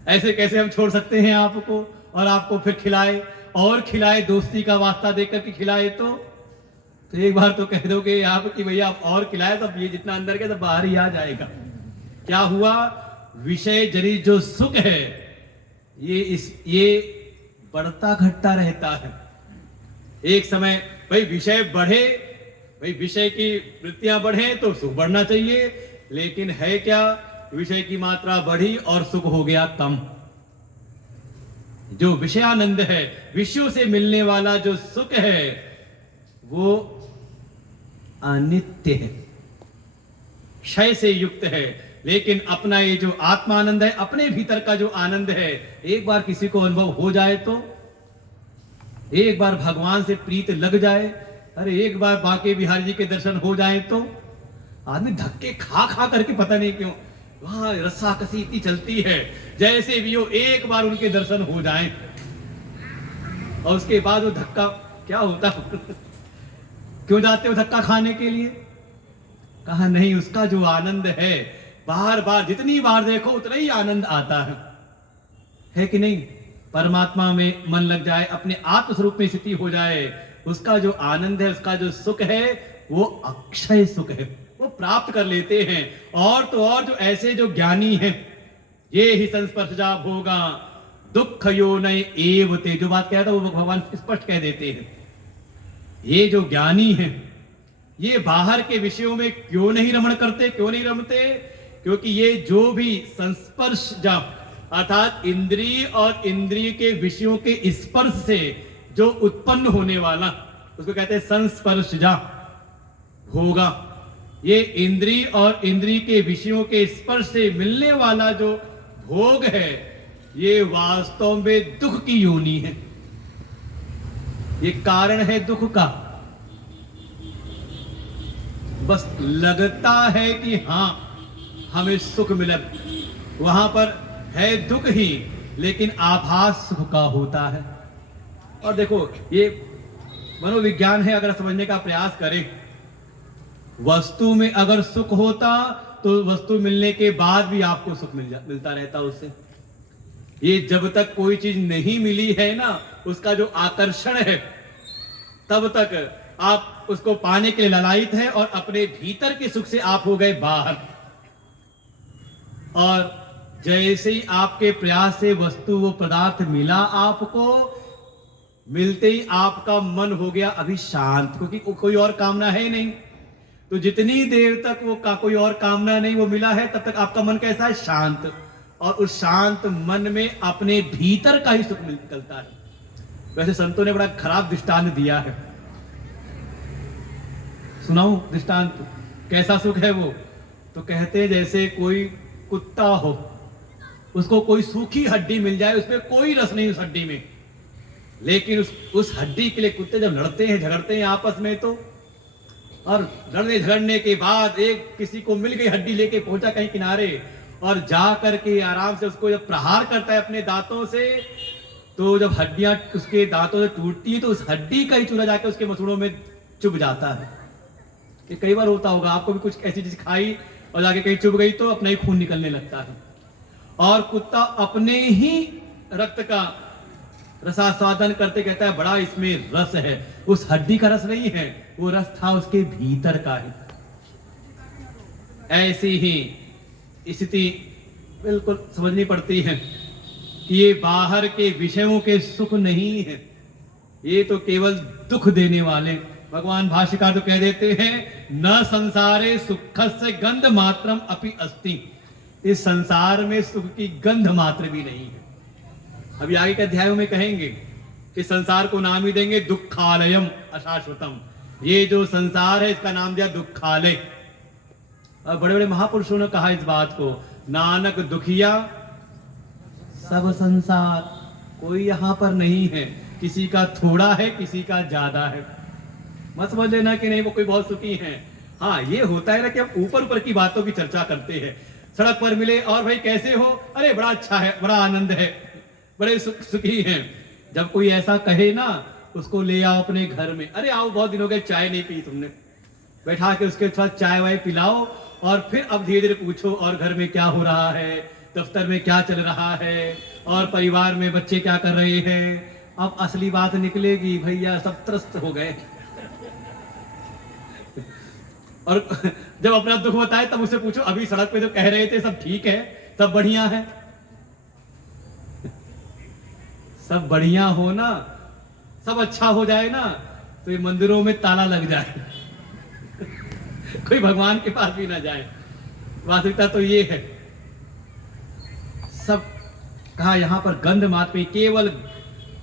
ऐसे कैसे हम छोड़ सकते हैं आपको, और आपको फिर खिलाए और खिलाए, दोस्ती का वास्ता देकर के खिलाए तो एक बार तो कह दोगे आप कि भैया आप और खिलाए तो ये जितना अंदर के तो बाहर ही आ जाएगा। क्या हुआ? विषय जनित जो सुख है ये बढ़ता घटता रहता है। एक समय भाई विषय बढ़े, भाई विषय की वृत्तियां बढ़े तो सुख बढ़ना चाहिए, लेकिन है क्या? विषय की मात्रा बढ़ी और सुख हो गया कम। जो विषयानंद है, विषयों से मिलने वाला जो सुख है, वो अनित्य है, क्षय से युक्त है। लेकिन अपना ये जो आत्मानंद है, अपने भीतर का जो आनंद है, एक बार किसी को अनुभव हो जाए तो, एक बार भगवान से प्रीत लग जाए, अरे एक बार बांके बिहारी जी के दर्शन हो जाए तो आदमी धक्के खा खा करके पता नहीं क्यों वहां रस्साकसी इतनी चलती है, जैसे भी हो एक बार उनके दर्शन हो जाए और उसके बाद वो धक्का क्या होता क्यों जाते हो धक्का खाने के लिए? कहा नहीं, उसका जो आनंद है बार बार जितनी बार देखो उतना ही आनंद आता है कि नहीं? परमात्मा में मन लग जाए, अपने आत्म स्वरूप में स्थिति हो जाए, उसका जो आनंद है, उसका जो सुख है, वो अक्षय सुख है, वो प्राप्त कर लेते हैं। और तो और जो ऐसे जो ज्ञानी हैं, ये ही संस्पर्शजा भोगा दुख योनय एवते, जो बात कहता है वो भगवान स्पष्ट कह देते हैं। ये जो ज्ञानी हैं, ये बाहर के विषयों में क्यों नहीं रमण करते, क्यों नहीं रमते? क्योंकि ये जो भी संस्पर्श जब अर्थात इंद्रिय और इंद्रिय के विषयों के स्पर्श से जो उत्पन्न होने वाला, उसको कहते हैं संस्पर्शजा होगा। ये इंद्रिय और इंद्रिय के विषयों के स्पर्श से मिलने वाला जो भोग है, ये वास्तव में दुख की योनि है। ये कारण है दुख का। बस लगता है कि हां हमें सुख मिला, वहां पर है दुख ही, लेकिन आभास सुख का होता है। और देखो ये मनोविज्ञान है, अगर समझने का प्रयास करें, वस्तु में अगर सुख होता तो वस्तु मिलने के बाद भी आपको सुख मिलता रहता उससे। ये जब तक कोई चीज नहीं मिली है ना, उसका जो आकर्षण है, तब तक आप उसको पाने के लिए ललायित है और अपने भीतर के सुख से आप हो गए बाहर। और जैसे ही आपके प्रयास से वस्तु वो पदार्थ मिला, आपको मिलते ही आपका मन हो गया अभी शांत, क्योंकि कोई और कामना है नहीं। तो जितनी देर तक वो कोई और कामना नहीं वो मिला है, तब तक आपका मन कैसा है? शांत। और उस शांत मन में अपने भीतर का ही सुख निकलता है। वैसे संतों ने बड़ा खराब दृष्टांत दिया है, सुनाऊं दृष्टांत? कैसा सुख है वो? तो कहते हैं जैसे कोई कुत्ता हो, उसको कोई सूखी हड्डी मिल जाए, उसमें कोई रस नहीं उस हड्डी में, लेकिन उस हड्डी के लिए कुत्ते जब लड़ते हैं, झगड़ते हैं आपस में, तो और लड़ने झगड़ने के बाद एक किसी को मिल गई हड्डी, लेके पहुंचा कहीं किनारे, और जा करके आराम से उसको जब प्रहार करता है अपने दांतों से, तो जब हड्डियां उसके दांतों से टूटती है तो उस हड्डी का ही चूरा जाके उसके मसूड़ों में चुभ जाता है। कि कई बार होता होगा आपको भी, कुछ ऐसी चीज खाई और जाके कहीं चुभ गई तो अपना ही खून निकलने लगता है। और कुत्ता अपने ही रक्त का रसास्वादन करते कहता है बड़ा इसमें रस है। उस हड्डी का रस नहीं है, वो रस था उसके भीतर का ही। ऐसी ही स्थिति बिल्कुल समझनी पड़ती है कि ये बाहर के विषयों के सुख नहीं है, ये तो केवल दुख देने वाले। भगवान भाष्यकार तो कह देते हैं, न संसारे सुखस्य गंध मात्रम अपि अस्ति। इस संसार में सुख की गंध मात्र भी नहीं है। अभी आगे के अध्यायों में कहेंगे कि संसार को नाम ही देंगे दुखालयम अशाश्वतम। ये जो संसार है इसका नाम दिया दुखालय। और बड़े बड़े महापुरुषों ने कहा इस बात को, नानक दुखिया सब संसार। कोई यहां पर नहीं है, किसी का थोड़ा है, किसी का ज्यादा है। मत समझ लेना कि नहीं वो कोई बहुत सुखी है। हाँ, ये होता है ना कि हम ऊपर ऊपर की बातों की चर्चा करते हैं। सड़क पर मिले और भाई कैसे हो, अरे बड़ा अच्छा है, बड़ा आनंद है, बड़े सुखी हैं। जब कोई ऐसा कहे ना, उसको ले आओ अपने घर में, अरे आओ बहुत दिन हो गए चाय नहीं पी तुमने, बैठा के उसके साथ चाय वाय पिलाओ, और फिर अब धीरे धीरे पूछो और घर में क्या हो रहा है, दफ्तर में क्या चल रहा है, और परिवार में बच्चे क्या कर रहे हैं। अब असली बात निकलेगी, भैया सब त्रस्त हो गए। और जब अपना दुख बताए तब उससे पूछो अभी सड़क पे जो कह रहे थे सब ठीक है, सब बढ़िया है। सब बढ़िया हो ना, सब अच्छा हो जाए ना, तो ये मंदिरों में ताला लग जाए, कोई भगवान के पास भी ना जाए। वास्तविकता तो ये है। सब कहा यहां पर गंध मात्र में केवल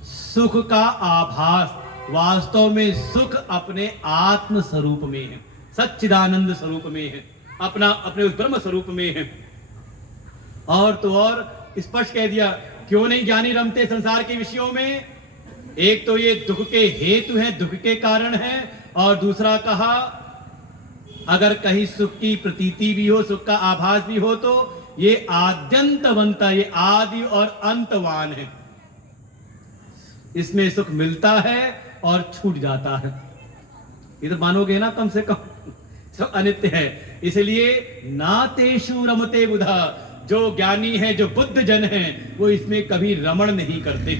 सुख का आभास, वास्तव में सुख अपने आत्म स्वरूप में है, सच्चिदानंद स्वरूप में है, अपने उस ब्रह्म स्वरूप में है। और तो और स्पष्ट कह दिया, क्यों नहीं ज्ञानी रमते संसार के विषयों में? एक तो ये दुख के हेतु है, दुख के कारण है, और दूसरा कहा अगर कहीं सुख की प्रतीति भी हो, सुख का आभास भी हो, तो ये आद्यंतवंत, ये आदि और अंतवान है। इसमें सुख मिलता है और छूट जाता है। ये तो मानोगे ना, कम से कम सब अनित्य है। इसलिए नातेषु रमते बुधा, जो ज्ञानी है, जो बुद्ध जन है, वो इसमें कभी रमण नहीं करते।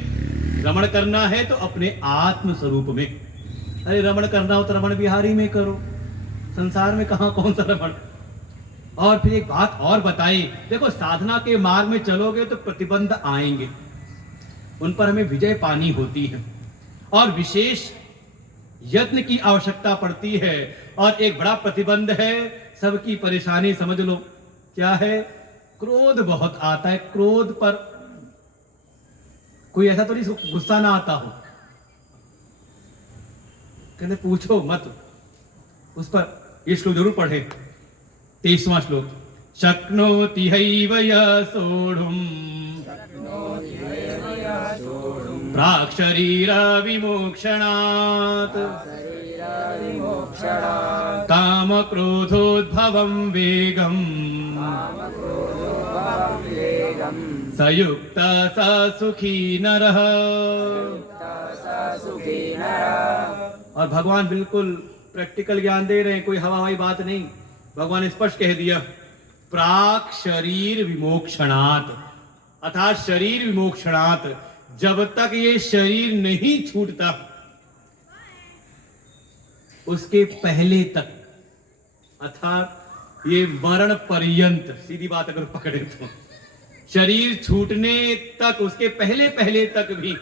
रमण करना है तो अपने आत्म स्वरूप में। अरे रमण करना हो तो रमण बिहारी में करो, संसार में कहां कौन सा रमण। और फिर एक बात और बताई, देखो साधना के मार्ग में चलोगे तो प्रतिबंध आएंगे, उन पर हमें विजय पानी होती है, और विशेष यत्न की आवश्यकता पड़ती है। और एक बड़ा प्रतिबंध है, सबकी परेशानी समझ लो, क्या है? क्रोध बहुत आता है। क्रोध पर कोई ऐसा तो नहीं गुस्सा ना आता हो, कहते पूछो मत। उस पर ये श्लोक जरूर पढ़े, 23वां श्लोक। शक्नोति हैव यः सोढुम् प्राक् शरीर विमोक्षणात् काम क्रोधोद्भवं वेगम् सयुक्त स सुखी नरः। और भगवान बिल्कुल प्रैक्टिकल ज्ञान दे रहे हैं, कोई हवाई बात नहीं। भगवान ने स्पष्ट कह दिया, प्राक शरीर विमोक्षणात्, अर्थात शरीर विमोक्षणात्, जब तक ये शरीर नहीं छूटता उसके पहले तक, अर्थात ये मरण पर्यंत, सीधी बात अगर पकड़े तो शरीर छूटने तक, उसके पहले पहले तक भी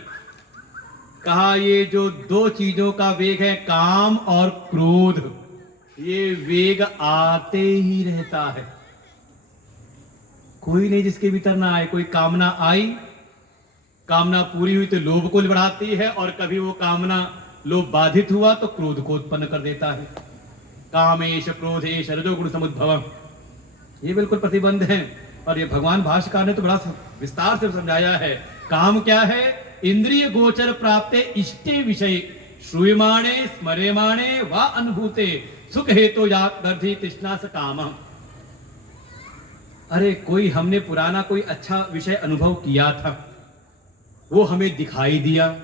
कहा, ये जो दो चीजों का वेग है, काम और क्रोध, ये वेग आते ही रहता है। कोई नहीं जिसके भीतर ना आए। कोई कामना आई, कामना पूरी हुई तो लोभ को बढ़ाती है, और कभी वो कामना लोभ बाधित हुआ तो क्रोध को उत्पन्न कर देता है। कामेश क्रोधेश रजोगुण समुद्भवम्, ये बिल्कुल प्रतिबंध है। और ये भगवान भाष्यकार ने तो बड़ा विस्तार से समझाया है। काम क्या है? इंद्रिय गोचर प्राप्ते इष्टे विषय श्रूयमाणे स्मर्यमाणे वा अनुभूते सुख हेतु या गर्धी तृष्णा स काम। अरे कोई हमने पुराना कोई अच्छा विषय अनुभव किया था, वो हमें दिखाई दिया,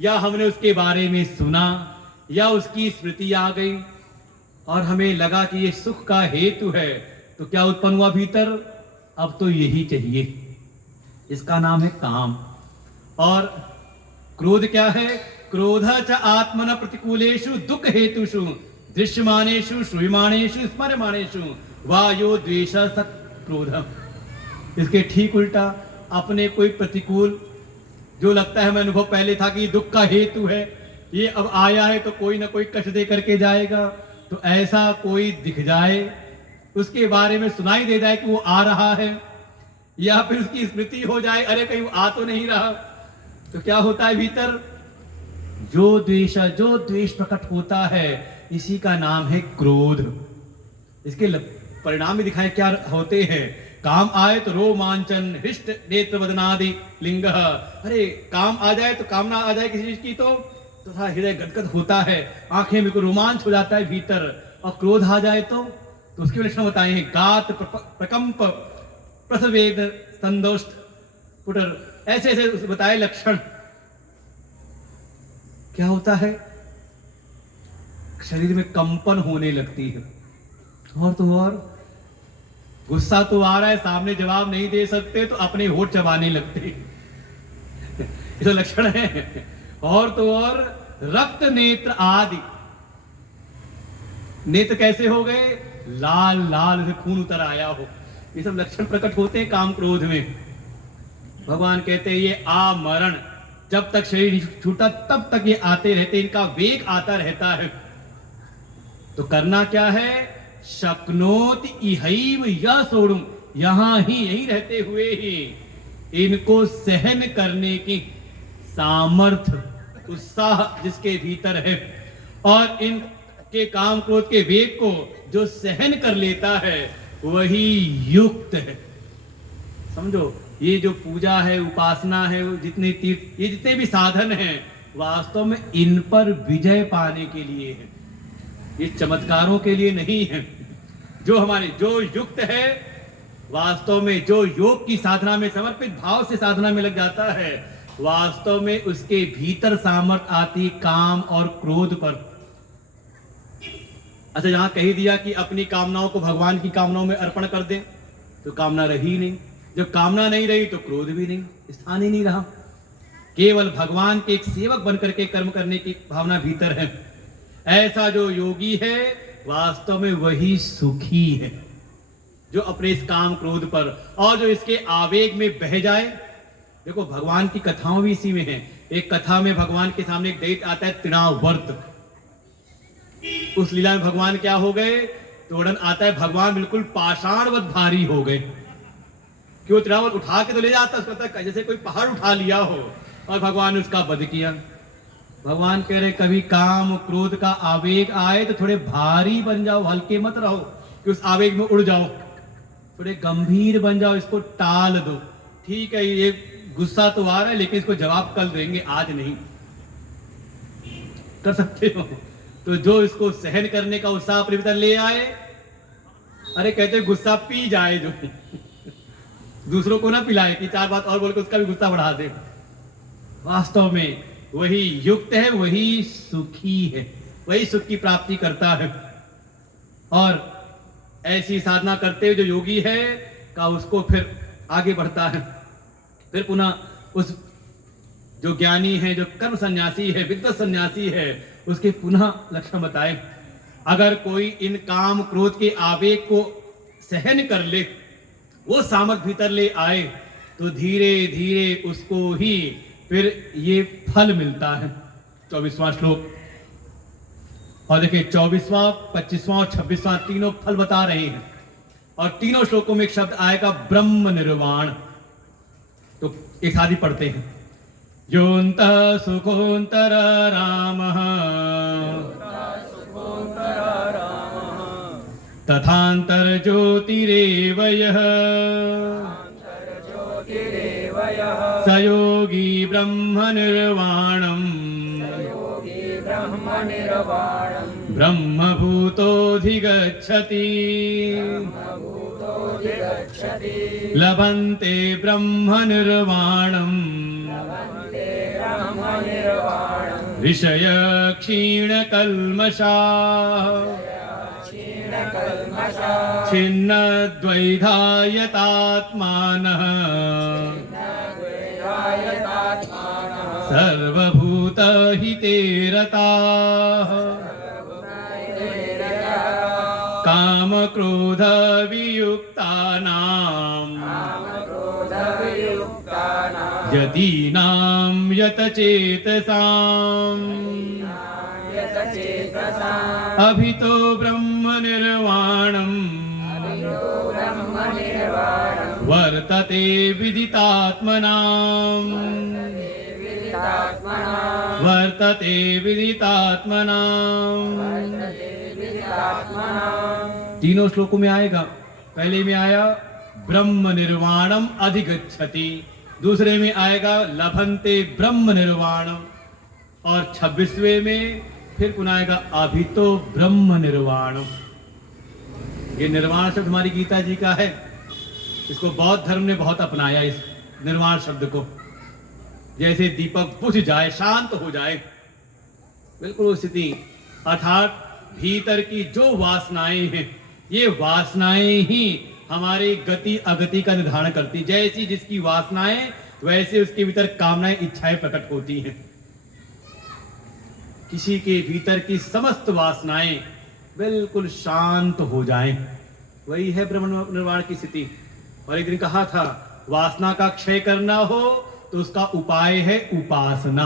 या हमने उसके बारे में सुना, या उसकी स्मृति आ गई और हमें लगा कि ये सुख का हेतु है, तो क्या उत्पन्न हुआ भीतर? अब तो यही चाहिए। इसका नाम है काम। और क्रोध क्या है? क्रोध च आत्मन प्रतिकूलेषु दुख हेतुषु दृश्यमानेषु श्रूयमाणेषु स्मर्यमाणेषु वायो द्वेष सत् क्रोध। इसके ठीक उल्टा, अपने कोई प्रतिकूल जो लगता है, मैं अनुभव पहले था कि दुख का हेतु है, ये अब आया है तो कोई ना कोई कष्ट दे करके जाएगा, तो ऐसा कोई दिख जाए, उसके बारे में सुनाई दे जाए कि वो आ रहा है, या फिर उसकी स्मृति हो जाए, अरे कहीं वो आ तो नहीं रहा, तो क्या होता है भीतर? जो द्वेष प्रकट होता है, इसी का नाम है क्रोध। इसके परिणाम भी दिखाए क्या होते हैं। काम आए तो रोमांचन, हृष्ट नेत्र वदनादि लिंग। अरे काम आ जाए तो, कामना आ जाए किसी चीज की तो तथा हृदय गदगद होता है, आंखें में कोई रोमांच हो जाता है भीतर। और क्रोध आ जाए तो उसके लक्षण बताए हैं, गात प्रकंप प्रसवेद संदोष पुटर, ऐसे ऐसे बताए लक्षण। क्या होता है? शरीर में कंपन होने लगती है। और तो और गुस्सा तो आ रहा है, सामने जवाब नहीं दे सकते तो अपने होठ चबाने लगते। ये तो लक्षण है। और तो और रक्त नेत्र आदि, नेत्र कैसे हो गए? लाल लाल से खून उतर आया हो। ये सब लक्षण प्रकट होते हैं काम क्रोध में। भगवान कहते हैं ये आमरण, जब तक शरीर नहीं छूटा तब तक ये आते रहते, इनका वेग आता रहता है। तो करना क्या है? शक्नोति इहैव यः सोढुम्, यहां ही, यही रहते हुए ही इनको सहन करने की सामर्थ्य, उत्साह जिसके भीतर है, और इनके काम क्रोध के वेग को जो सहन कर लेता है, वही युक्त है। समझो, ये जो पूजा है, उपासना है, जितने तीर्थ, ये जितने भी साधन हैं, वास्तव में इन पर विजय पाने के लिए है, ये चमत्कारों के लिए नहीं है। जो युक्त है, वास्तव में जो योग की साधना में समर्पित भाव से साधना में लग जाता है, वास्तव में उसके भीतर सामर्थ्य आती काम और क्रोध पर। अच्छा, यहां कही दिया कि अपनी कामनाओं को भगवान की कामनाओं में अर्पण कर दे, तो कामना रही नहीं। जब कामना नहीं रही तो क्रोध भी नहीं, स्थान ही नहीं रहा। केवल भगवान के एक सेवक बनकर के कर्म करने की भावना भीतर है। ऐसा जो योगी है, वास्तव में वही सुखी है, जो अपने इस काम क्रोध पर और जो इसके आवेग में बह जाए। देखो, भगवान की कथाओं भी इसी में है। एक कथा में भगवान के सामने एक दैत्य आता है, तृणावर्त। उस लीला में भगवान क्या हो गए? तो वर्णन आता है भगवान बिल्कुल पाषाणवत भारी हो गए कि वो तिरावत उठा के तो ले जाता, उसको लगता है जैसे कोई पहाड़ उठा लिया हो, और भगवान ने उसका वध किया। भगवान कह रहे कभी काम क्रोध का आवेग आए तो थोड़े भारी बन जाओ, हल्के मत रहो कि उस आवेग में उड़ जाओ, थोड़े गंभीर बन जाओ, इसको टाल दो। ठीक है, ये गुस्सा तो आ रहा है लेकिन इसको जवाब कल देंगे, आज नहीं कर सकते हो। तो जो इसको सहन करने का उत्साह अपने भीतर ले आए, अरे कहते गुस्सा पी जाए, जो दूसरों को ना पिलाए कि चार बात और बोल के उसका भी गुस्सा बढ़ा दे। वास्तव में वही युक्त है, वही सुखी है, वही सुख की प्राप्ति करता है। और ऐसी साधना करते हुए जो योगी है का उसको फिर आगे बढ़ता है। फिर पुनः उस जो ज्ञानी है, जो कर्म सन्यासी है, विद्वत सन्यासी है, उसके पुनः लक्षण बताए। अगर कोई इन काम क्रोध के आवेग को सहन कर ले, वो सामर्थ भीतर ले आए, तो धीरे धीरे उसको ही फिर ये फल मिलता है। 24वां श्लोक, और देखिए 24वां, 25वां और 26वां तीनों फल बता रहे हैं, और तीनों श्लोकों में एक शब्द आएगा ब्रह्म निर्वाण। तो एक साथ ही पढ़ते हैं। योऽन्तः सुखोऽन्तर रामः तथान्तर ज्योतिरेव यः स योगी ब्रह्म निर्वाणम् ब्रह्मभूतोऽधिगच्छति लभन्ते ब्रह्म निर्वाणम् ऋषय क्षीणकल्मषाः छिन्नद्वैधायतात्मानः सर्वभूतहिते रताः कामक्रोधवियुक्तानाम् यतीनां यतचेतसाम् अभितो ब्रह्म निर्वाणम् वर्तते विदितात्मनाम् वर्तते विदितात्मनाम्। तीनों श्लोकों में आएगा। पहले में आया ब्रह्म निर्वाणम अधिगच्छति, दूसरे में आएगा लभन्ते ब्रह्म निर्वाणम, और 26वें में फिर पुनः आएगा अभितो ब्रह्म निर्वाणम। ये निर्वाण शब्द हमारी गीता जी का है, इसको बौद्ध धर्म ने बहुत अपनाया, इस निर्वाण शब्द को। जैसे दीपक बुझ जाए, शांत हो जाए, बिल्कुल वो स्थिति, अर्थात भीतर की जो वासनाएं हैं, ये वासनाएं ही हमारी गति अगति का निर्धारण करती। जैसी जिसकी वासनाएं, वैसे उसके भीतर कामनाएं, इच्छाएं प्रकट होती हैं। किसी के भीतर की समस्त वासनाएं बिल्कुल शांत हो जाएं, वही है ब्रह्म निर्वाण की स्थिति। और एक दिन कहा था, वासना का क्षय करना हो तो उसका उपाय है उपासना।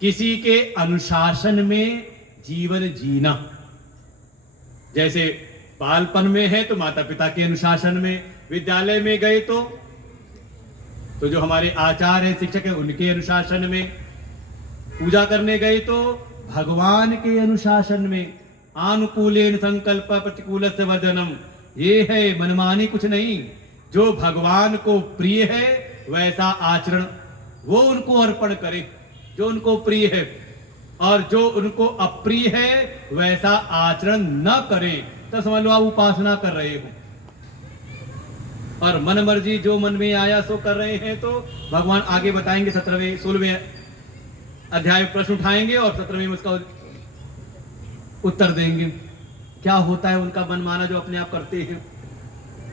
किसी के अनुशासन में जीवन जीना, जैसे बालपन में है तो माता पिता के अनुशासन में, विद्यालय में गए तो जो हमारे आचार्य हैं, शिक्षक हैं, उनके अनुशासन में, पूजा करने गए तो भगवान के अनुशासन में, आनुकूलेन संकल्प प्रतिकूलस्य वर्जनम। ये है मनमानी कुछ नहीं, जो भगवान को प्रिय है वैसा आचरण वो उनको अर्पण करे जो उनको प्रिय है, और जो उनको अप्रिय है वैसा आचरण न करें, तो समझ लो आप उपासना कर रहे हो। और मन मर्जी जो मन में आया सो कर रहे हैं, तो भगवान आगे बताएंगे 17वें 16वें अध्याय प्रश्न उठाएंगे और 17वें में उसका उत्तर देंगे। क्या होता है उनका मनमाना जो अपने आप करते हैं।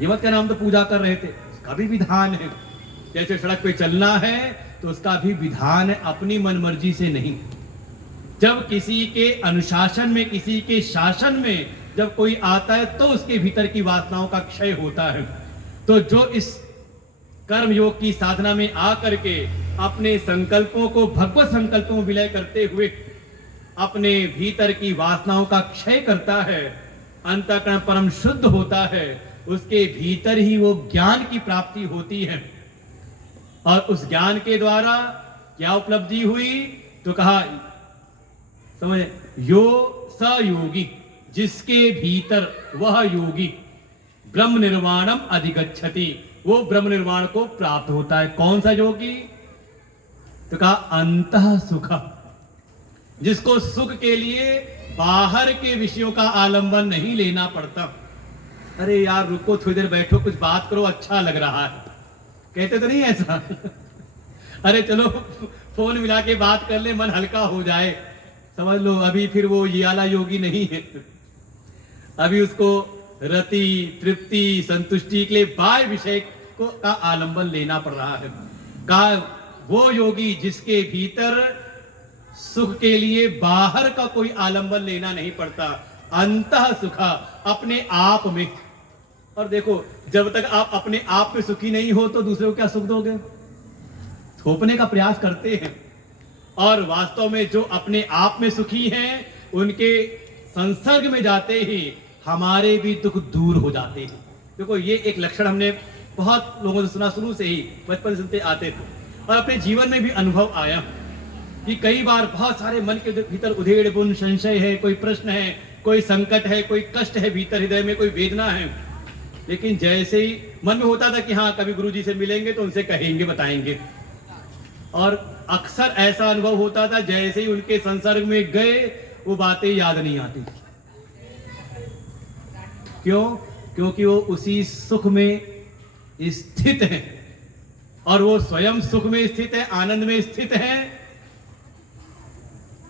ये मत कहना हम तो पूजा कर रहे थे, उसका भी विधान है। जैसे सड़क पे चलना है तो उसका भी विधान है, अपनी मनमर्जी से नहीं। जब किसी के अनुशासन में, किसी के शासन में जब कोई आता है तो उसके भीतर की वासनाओं का क्षय होता है। तो जो इस कर्म योग की साधना में आकर के अपने संकल्पों को भगवत संकल्पों में विलय करते हुए अपने भीतर की वासनाओं का क्षय करता है, अंतःकरण परम शुद्ध होता है, उसके भीतर ही वो ज्ञान की प्राप्ति होती है। और उस ज्ञान के द्वारा क्या उपलब्धि हुई, तो कहा समझ, यो स योगी, जिसके भीतर वह योगी ब्रह्म निर्वाणम अधिगच्छति, वो ब्रह्म निर्वाण को प्राप्त होता है। कौन सा योगी, तो कहा अंतः सुख, जिसको सुख के लिए बाहर के विषयों का आलंबन नहीं लेना पड़ता। अरे यार रुको, थोड़ी देर बैठो, कुछ बात करो, अच्छा लग रहा है, कहते तो नहीं ऐसा अरे चलो फोन मिला के बात कर ले, मन हल्का हो जाए, समझ लो अभी फिर वो ये वाला योगी नहीं है। अभी उसको रति, तृप्ति, संतुष्टि के लिए बाह्य विषय को का आलंबन लेना पड़ रहा है। कहा वो योगी जिसके भीतर सुख के लिए बाहर का कोई आलंबन लेना नहीं पड़ता, अंतः सुखा, अपने आप में। और देखो, जब तक आप अपने आप में सुखी नहीं हो तो दूसरे को क्या सुख दोगे, थोपने का प्रयास करते हैं। और वास्तव में जो अपने आप में सुखी हैं, उनके संसर्ग में जाते ही हमारे भी दुख दूर हो जाते हैं। देखो ये एक लक्षण हमने बहुत लोगों से सुना, शुरू से ही बचपन से सुनते आते थे, और अपने जीवन में भी अनुभव आया कि कई बार बहुत सारे मन के भीतर उधेड़ बुन संशय है, कोई प्रश्न है, कोई संकट है, कोई कष्ट है, भीतर हृदय में कोई वेदना है, लेकिन जैसे ही मन में होता था कि हाँ कभी गुरुजी से मिलेंगे तो उनसे कहेंगे, बताएंगे, और अक्सर ऐसा अनुभव होता था जैसे ही उनके संसर्ग में गए वो बातें याद नहीं आती। क्यों? क्योंकि वो उसी सुख में स्थित है, और वो स्वयं सुख में स्थित है, आनंद में स्थित है,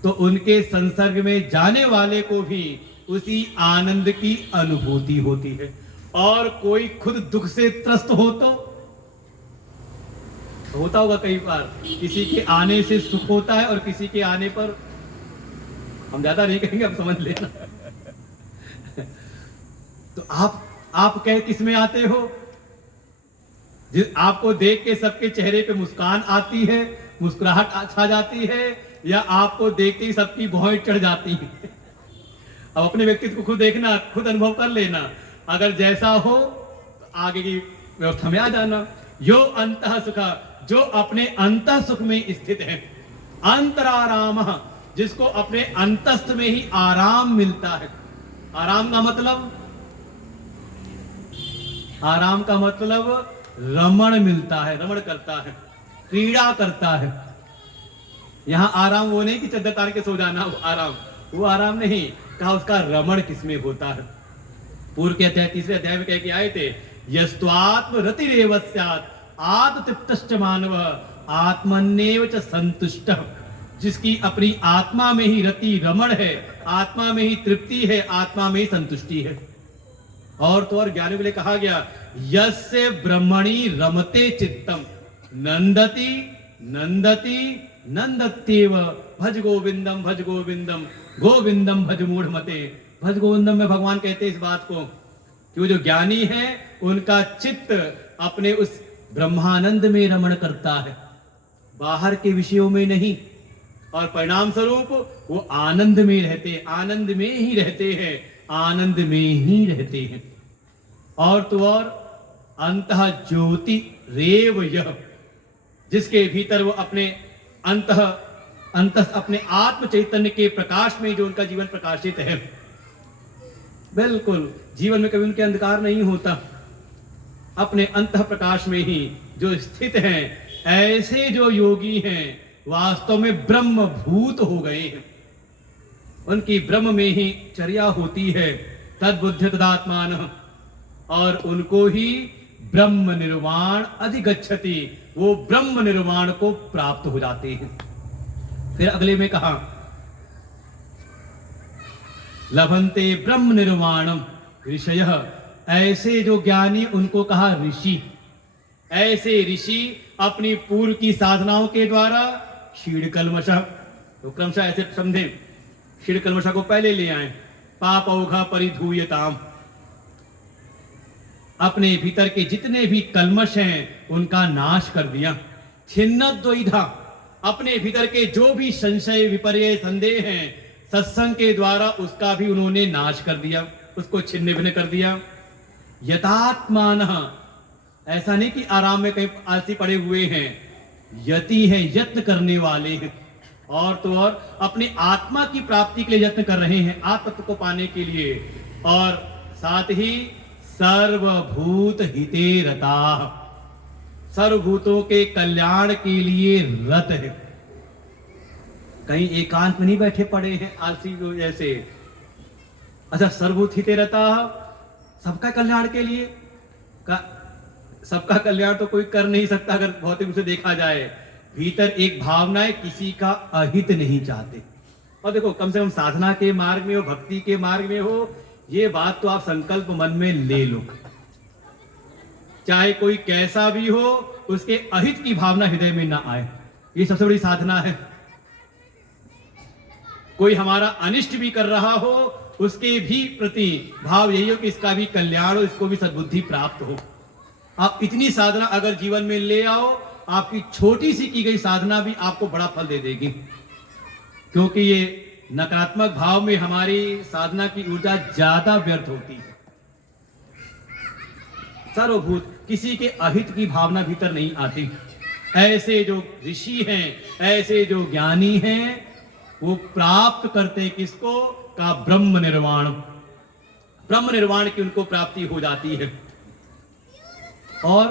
तो उनके संसर्ग में जाने वाले को भी उसी आनंद की अनुभूति होती है। और कोई खुद दुख से त्रस्त हो तो होता होगा कई बार, किसी के आने से सुख होता है और किसी के आने पर, हम ज्यादा नहीं कहेंगे, अब समझ लेना तो आप कह किस में आते हो, जिस आपको देख के सबके चेहरे पे मुस्कान आती है, मुस्कुराहट छा जाती है, या आपको देखते ही सबकी भौहें चढ़ जाती है। अब अपने व्यक्तित्व को खुद देखना, खुद अनुभव कर लेना, अगर जैसा हो तो आगे की व्यवस्था में आ जाना। यो अंतः सुखा, जो अपने अंतः सुख में स्थित है, अंतराराम, जिसको अपने अंतस्थ में ही आराम मिलता है। आराम का मतलब, आराम का मतलब रमण मिलता है, रमण करता है, क्रीड़ा करता है। यहां आराम वो नहीं कि चद्दर तार के सो जाना, वो आराम नहीं, कहा उसका रमण किसमें होता है। पूर्व के अध्याय, तीसरे अध्याय में कह के आए थे, यस्त्वात्म रतिरेव स्यात् आत्मतृप्तश्च मानव आत्मन्येव च संतुष्टः, जिसकी अपनी आत्मा में ही रति, रमण है, आत्मा में ही तृप्ति है, आत्मा में ही संतुष्टि है। और तो और ज्ञानी के लिए कहा गया, यस्य ब्रह्मणि रमते चित्तम नंदति नंदति नंदत्येव भज गोविंदम भज गोविंदम गोविंदम भज मूढ़मते। भज गोविंदम में भगवान कहते हैं इस बात को कि वो जो ज्ञानी है उनका चित्त अपने उस ब्रह्मानंद में रमण करता है, बाहर के विषयों में नहीं, और परिणाम स्वरूप वो आनंद में रहते, आनंद में ही रहते हैं, आनंद में ही रहते हैं। और तो और अंतः ज्योति रेव यह, जिसके भीतर वो अपने अंतः अपने आत्म चैतन्य के प्रकाश में जो उनका जीवन प्रकाशित है, बिल्कुल जीवन में कभी उनके अंधकार नहीं होता, अपने अंतः प्रकाश में ही जो स्थित हैं, ऐसे जो योगी हैं वास्तव में ब्रह्म भूत हो गए हैं, उनकी ब्रह्म में ही चर्या होती है, तद्बुद्ध तदात्मान, और उनको ही ब्रह्म निर्वाण अधिगच्छति, वो ब्रह्म निर्वाण को प्राप्त हो जाते हैं। फिर अगले में कहा, लभन्ते ब्रह्म निर्वाणम ऋषयः, ऐसे जो ज्ञानी उनको कहा ऋषि, ऐसे ऋषि अपनी पूर्व की साधनाओं के द्वारा क्षीण कल्मष, तो क्रमशः ऐसे समझे, क्षीण कल्मष को पहले ले आए, पाप औघा परिधूयताम, अपने भीतर के जितने भी कल्मष हैं उनका नाश कर दिया। छिन्न द्वैधा, अपने भीतर के जो भी संशय विपर्य संदेह हैं सत्संग के द्वारा उसका भी उन्होंने नाश कर दिया। उसको छिन्न भिन्न कर दिया। यतात्मान, ऐसा नहीं कि आराम में कहीं आलसी पड़े हुए हैं, यति है, यत्न करने वाले हैं, और तो और अपनी आत्मा की प्राप्ति के लिए यत्न कर रहे हैं, आत्म तत्व को पाने के लिए, और साथ ही सर्वभूत हिते रता, सर्वभूतों के कल्याण के लिए रत है। कहीं एकांत में नहीं बैठे पड़े हैं आलसी जैसे। अच्छा, सर्वभूत हिते रता, सबका कल्याण के लिए का, सबका कल्याण तो कोई कर नहीं सकता अगर भौतिक रूप से देखा जाए। भीतर एक भावना है, किसी का अहित नहीं चाहते। और देखो, कम से कम साधना के मार्ग में हो, भक्ति के मार्ग में हो, ये बात तो आप संकल्प मन में ले लो, चाहे कोई कैसा भी हो, उसके अहित की भावना हृदय में ना आए। ये सबसे बड़ी साधना है। कोई हमारा अनिष्ट भी कर रहा हो, उसके भी प्रति भाव यही हो कि इसका भी कल्याण हो, इसको भी सद्बुद्धि प्राप्त हो। आप इतनी साधना अगर जीवन में ले आओ, आपकी छोटी सी की गई साधना भी आपको बड़ा फल दे देगी। क्योंकि ये नकारात्मक भाव में हमारी साधना की ऊर्जा ज्यादा व्यर्थ होती है। सर्वभूत, किसी के अहित की भावना भीतर नहीं आती। ऐसे जो ऋषि हैं, ऐसे जो ज्ञानी हैं, वो प्राप्त करते किसको? का ब्रह्म निर्वाण। ब्रह्म निर्वाण की उनको प्राप्ति हो जाती है। और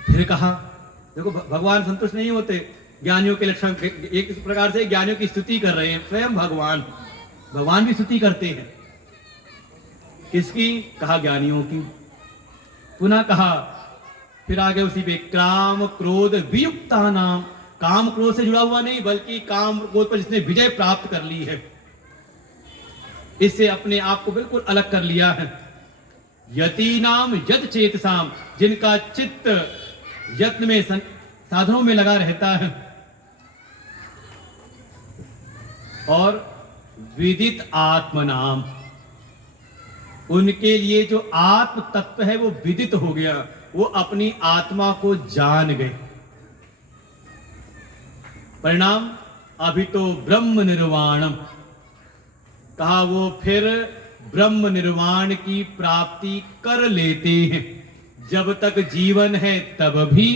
फिर कहा, देखो भगवान संतुष्ट नहीं होते, ज्ञानियों के लक्षण एक प्रकार से ज्ञानियों की स्तुति कर रहे हैं। स्वयं भगवान भी स्तुति करते हैं। किसकी? कहा ज्ञानियों की। पुनः कहा, फिर आगे उसी पे काम क्रोध वियुक्ता नाम, काम क्रोध से जुड़ा हुआ नहीं, बल्कि काम क्रोध पर जिसने विजय प्राप्त कर ली है, इससे अपने आप को बिल्कुल अलग कर लिया है। यति नाम यत चेतसाम, जिनका चित्त यत्न में साधनों में लगा रहता है। और विदित आत्म नाम, उनके लिए जो आत्म तत्व है वो विदित हो गया, वो अपनी आत्मा को जान गए। परिणाम अभी तो ब्रह्म निर्वाणम, कहा वो फिर ब्रह्म निर्वाण की प्राप्ति कर लेते हैं। जब तक जीवन है तब भी,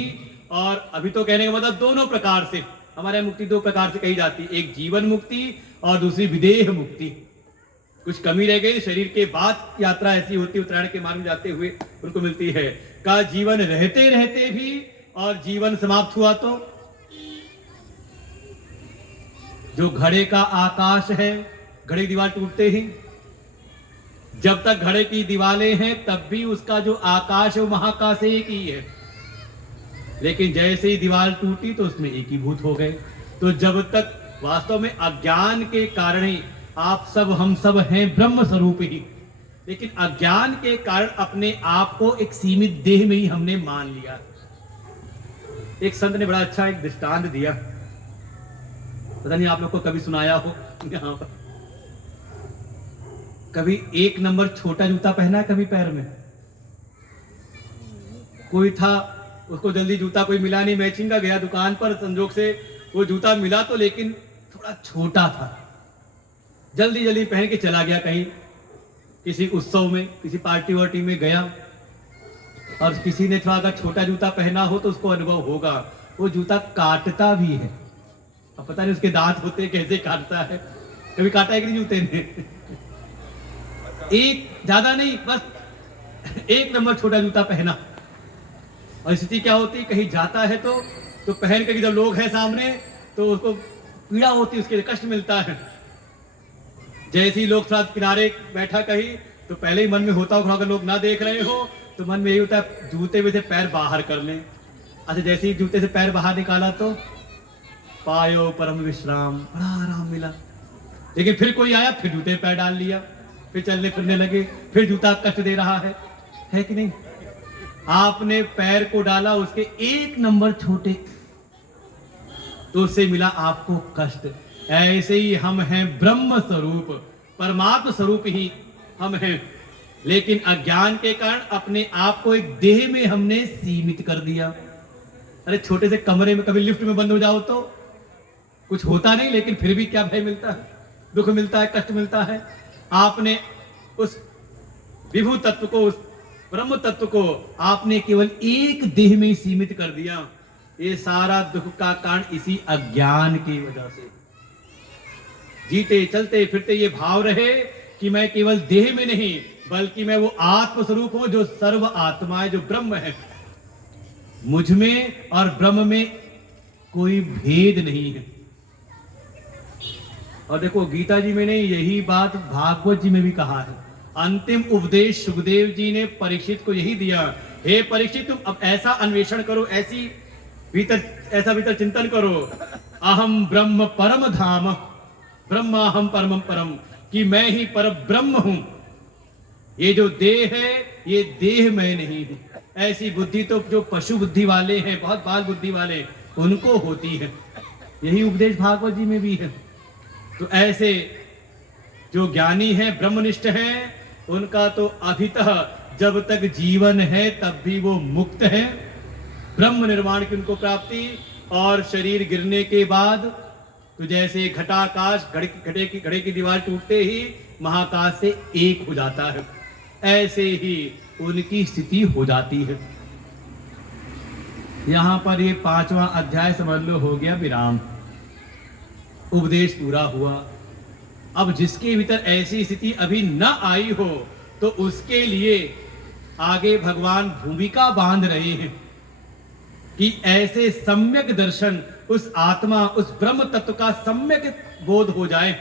और अभी तो कहने का मतलब दोनों प्रकार से। हमारे मुक्ति दो प्रकार से कही जाती है, एक जीवन मुक्ति और दूसरी विदेह मुक्ति। कुछ कमी रह गई, शरीर के बाद यात्रा ऐसी होती है, उत्तरायण के मार्ग में जाते हुए उनको मिलती है। का जीवन रहते रहते भी, और जीवन समाप्त हुआ तो जो घड़े का आकाश है, घड़े की दीवार टूटते ही, जब तक घड़े की दीवारें हैं तब भी उसका जो आकाश है वो महाकाश एक ही है। लेकिन जैसे ही दीवार टूटी तो उसमें एकीभूत हो गए। तो जब तक वास्तव में अज्ञान के कारण ही आप सब हम सब हैं ब्रह्म स्वरूप ही, लेकिन अज्ञान के कारण अपने आप को एक सीमित देह में ही हमने मान लिया। एक संत ने बड़ा अच्छा एक दृष्टांत दिया, पता नहीं आप लोग को कभी सुनाया हो। यहाँ पर कभी 1 नंबर छोटा जूता पहना है कभी पैर में? कोई था, उसको जल्दी जूता कोई मिला नहीं, मैचिंग का गया दुकान पर, संजोग से वो जूता मिला तो, लेकिन थोड़ा छोटा था। जल्दी जल्दी पहन के चला गया कहीं किसी उत्सव में, किसी पार्टी वार्टी में गया, और किसी ने थोड़ा अगर छोटा जूता पहना हो तो उसको अनुभव होगा, वो जूता काटता भी है। अब पता नहीं उसके दांत होते कैसे काटता है। कभी काटा है कि नहीं जूते ने? एक ज्यादा नहीं, बस 1 नंबर छोटा जूता पहना, और स्थिति क्या होती, कहीं जाता है तो पहन के जब लोग हैं सामने तो उसको पीड़ा होती है, उसके लिए कष्ट मिलता है। जैसे ही लोग थोड़ा किनारे बैठा कहीं, तो पहले ही मन में होता हो, अगर लोग ना देख रहे हो तो मन में यही होता है जूते में से पैर बाहर कर लें। अच्छा, जैसे ही जूते से पैर बाहर निकाला तो पायो परम विश्राम, बड़ा आराम मिला। लेकिन फिर कोई आया, फिर जूते पैर डाल लिया, फिर चलने फिरने लगे, फिर जूता कष्ट दे रहा है कि नहीं? आपने पैर को डाला उसके 1 नंबर छोटे, तो उससे मिला आपको कष्ट। ऐसे ही हम हैं ब्रह्म स्वरूप, परमात्म स्वरूप ही हम हैं, लेकिन अज्ञान के कारण अपने आप को एक देह में हमने सीमित कर दिया। अरे छोटे से कमरे में कभी लिफ्ट में बंद हो जाओ तो कुछ होता नहीं, लेकिन फिर भी क्या भय मिलता है, दुख मिलता है, कष्ट मिलता है। आपने उस विभु तत्व को, उस ब्रह्म तत्व को आपने केवल एक देह में ही सीमित कर दिया। ये सारा दुख का कारण इसी अज्ञान की वजह से। जीते चलते फिरते ये भाव रहे कि मैं केवल देह में नहीं बल्कि मैं वो आत्म स्वरूप हूं जो सर्व आत्मा है, जो ब्रह्म है। मुझ में और ब्रह्म में कोई भेद नहीं है। और देखो गीता जी में ने यही बात भागवत जी में भी कहा है। अंतिम उपदेश सुखदेव जी ने परीक्षित को यही दिया, हे परीक्षित तुम अब ऐसा अन्वेषण करो, ऐसा भीतर चिंतन करो, अहम ब्रह्म परम धाम ब्रह्माहम परमम परम, कि मैं ही पर ब्रह्म हूं। ये जो देह है ये देह मैं नहीं हूं। ऐसी बुद्धि तो जो पशु बुद्धि वाले हैं, बहुत बाल बुद्धि वाले, उनको होती है। यही उपदेश भागवत जी में भी है। तो ऐसे जो ज्ञानी हैं, ब्रह्मनिष्ठ हैं, उनका तो अभितः जब तक जीवन है तब भी वो मुक्त है। ब्रह्म निर्वाण की उनको प्राप्ति, और शरीर गिरने के बाद तो जैसे घटाकाश, घड़े की दीवार टूटते ही महाकाश से एक हो जाता है, ऐसे ही उनकी स्थिति हो जाती है। यहां पर ये 5वां अध्याय समझ लो हो गया विराम, उपदेश पूरा हुआ। अब जिसके भीतर ऐसी स्थिति अभी न आई हो तो उसके लिए आगे भगवान भूमिका बांध रहे हैं कि ऐसे सम्यक दर्शन, उस आत्मा, उस ब्रह्म तत्व का सम्यक बोध हो जाए,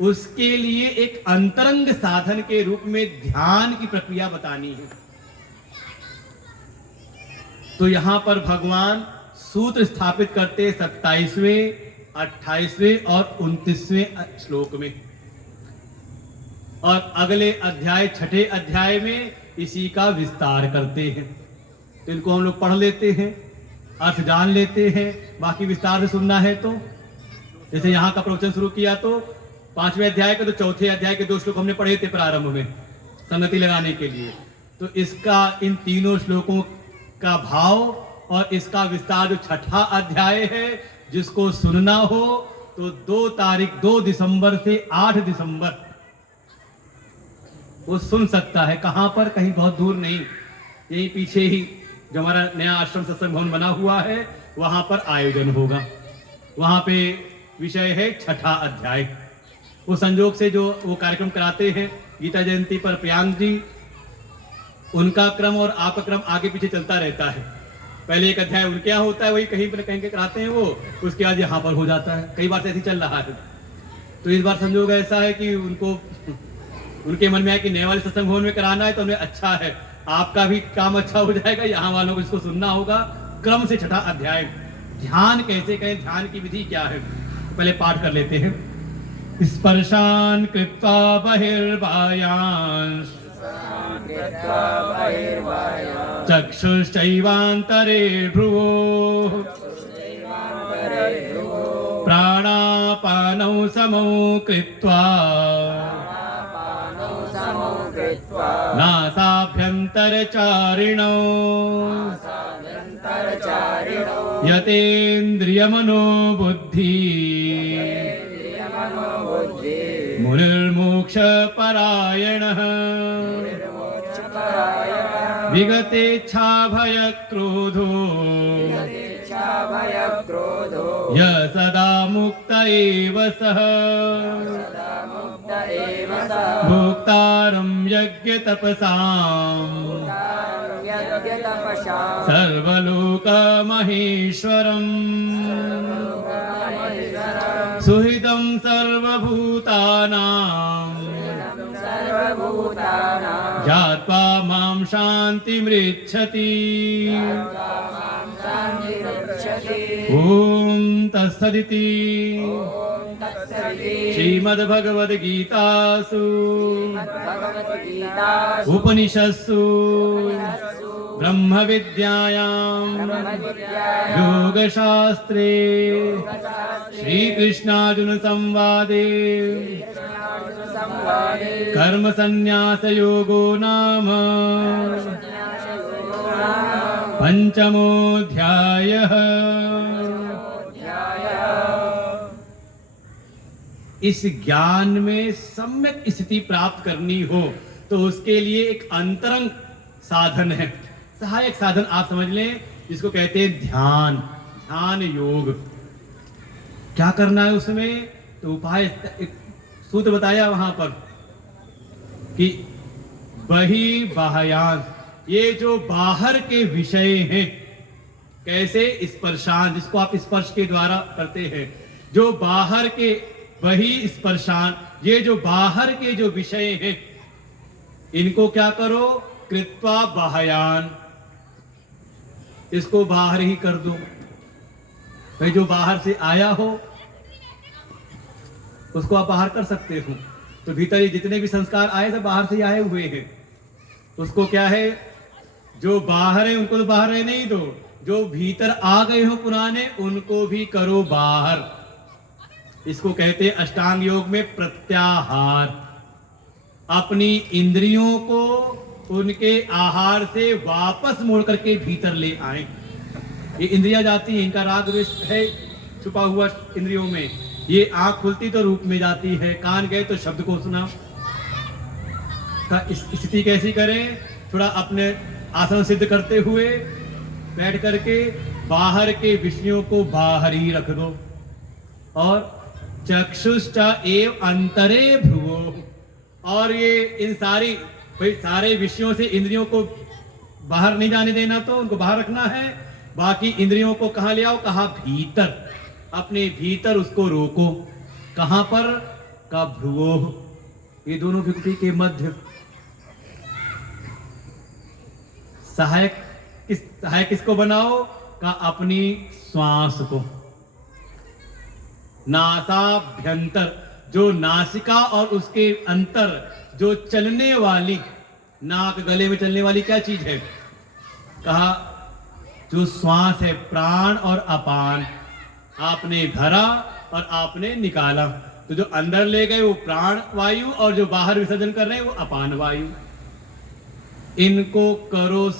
उसके लिए एक अंतरंग साधन के रूप में ध्यान की प्रक्रिया बतानी है। तो यहां पर भगवान सूत्र स्थापित करते 27वें, 28वें और 29वें श्लोक में, और अगले अध्याय 6ठे अध्याय में इसी का विस्तार करते हैं। तो इनको हम लोग पढ़ लेते हैं, अर्थ जान लेते हैं, बाकी विस्तार से सुनना है तो जैसे यहाँ का प्रवचन शुरू किया तो 5वें अध्याय के तो 4थे अध्याय के 2 श्लोक हमने पढ़े थे प्रारंभ में संगति लगाने के लिए। तो इसका इन तीनों श्लोकों का भाव और इसका विस्तार जो 6ठा अध्याय है, जिसको सुनना हो तो 2 दिसंबर से 8 दिसंबर वो सुन सकता है। कहां पर? कहीं बहुत दूर नहीं, यही पीछे ही जो हमारा नया आश्रम सत्संग भवन बना हुआ है वहां पर आयोजन होगा। वहां पे विषय है 6ठा अध्याय। वो संजोग से जो वो कार्यक्रम कराते हैं गीता जयंती पर प्रियांक जी, उनका क्रम और आपका क्रम आगे पीछे चलता रहता है। पहले एक अध्याय उनके यहाँ होता है, वही कहीं पर कहीं के कराते हैं वो, उसके बाद यहाँ पर हो जाता है। कई बार से ऐसे चल रहा है। तो इस बार संजोग ऐसा है कि उनको उनके मन में आया कि नए वाले सत्संग भवन में कराना है, तो उन्हें अच्छा है, आपका भी काम अच्छा हो जाएगा, यहाँ वालों को इसको सुनना होगा। क्रम से 6ठा अध्याय, ध्यान कैसे करें, ध्यान की विधि क्या है, पहले पाठ कर लेते हैं। स्पर्शान कृत्वा बहिर्बाह्यान् चक्षुश्चैवान्तरे भ्रुवोः प्राणापानौ समौ कृत्वा नासाभ्यन्तरचारिणौ यतेन्द्रियमनो बुद्धि मुनिर्मोक्षपरायणः विगतेच्छाभयक्रोधो य सदा मुक्त एव सः भोक्तारं यज्ञतपसाम् सर्वलोकमहेश्वरम् सुहृदं सर्वभूतानां ज्ञात्वा मां शान्तिमृच्छति। ॐ तत्सदिति श्रीमद्भगवद्गीतासु उपनिषत्सु ब्रह्मविद्यायां योगशास्त्रे श्रीकृष्णार्जुनसंवादे कर्मसन्न्यासयोगो नाम पंचमोऽध्यायः। इस ज्ञान में सम्यक स्थिति प्राप्त करनी हो तो उसके लिए एक अंतरंग साधन है, सहायक साधन आप समझ लें, जिसको कहते हैं ध्यान, ध्यान योग। क्या करना है उसमें? तो उपाय, एक सूत्र बताया वहां पर कि बही बाह्यान, ये जो बाहर के विषय हैं, कैसे स्पर्शान, जिसको आप स्पर्श के द्वारा करते हैं, जो बाहर के बही स्पर्शान, ये जो बाहर के जो विषय हैं, इनको क्या करो? कृत्वा बाह्यान, इसको बाहर ही कर दो। भाई जो बाहर से आया हो उसको आप बाहर कर सकते हो, तो भीतर ये जितने भी संस्कार आए थे बाहर से आए हुए हैं, उसको क्या है, जो बाहर है उनको तो बाहर रहने ही दो, जो भीतर आ गए हो पुराने उनको भी करो बाहर। इसको कहते हैं अष्टांग योग में प्रत्याहार। अपनी इंद्रियों को उनके आहार से वापस मोड़ करके भीतर ले आए। ये इंद्रियां जाती हैं, इनका राग द्वेष है छुपा हुआ इंद्रियों में। ये आंख खुलती तो रूप में जाती है, कान गए तो शब्द को सुना। का स्थिति कैसी करें? थोड़ा अपने आसन सिद्ध करते हुए बैठ करके बाहर के विषयों को बाहर ही रख दो। और चक्षुश्च एव अंतरे भ्रुवो, और ये इन सारी भाई सारे विषयों से इंद्रियों को बाहर नहीं जाने देना, तो उनको बाहर रखना है। बाकी इंद्रियों को कहां ले आओ? कहा भीतर, अपने भीतर उसको रोको। कहां पर? का भ्रुवो, ये दोनों विकृति के मध्य। सहायक किसको बनाओ? का अपनी श्वास को। नासाभ्यंतर, जो नासिका और उसके अंतर जो चलने वाली, नाक गले में चलने वाली क्या चीज है? कहा जो श्वास है, प्राण और अपान। आपने भरा और आपने निकाला, तो जो अंदर ले गए वो प्राण वायु, और जो बाहर विसर्जन कर रहे हैं वो अपान वायु। इनको करो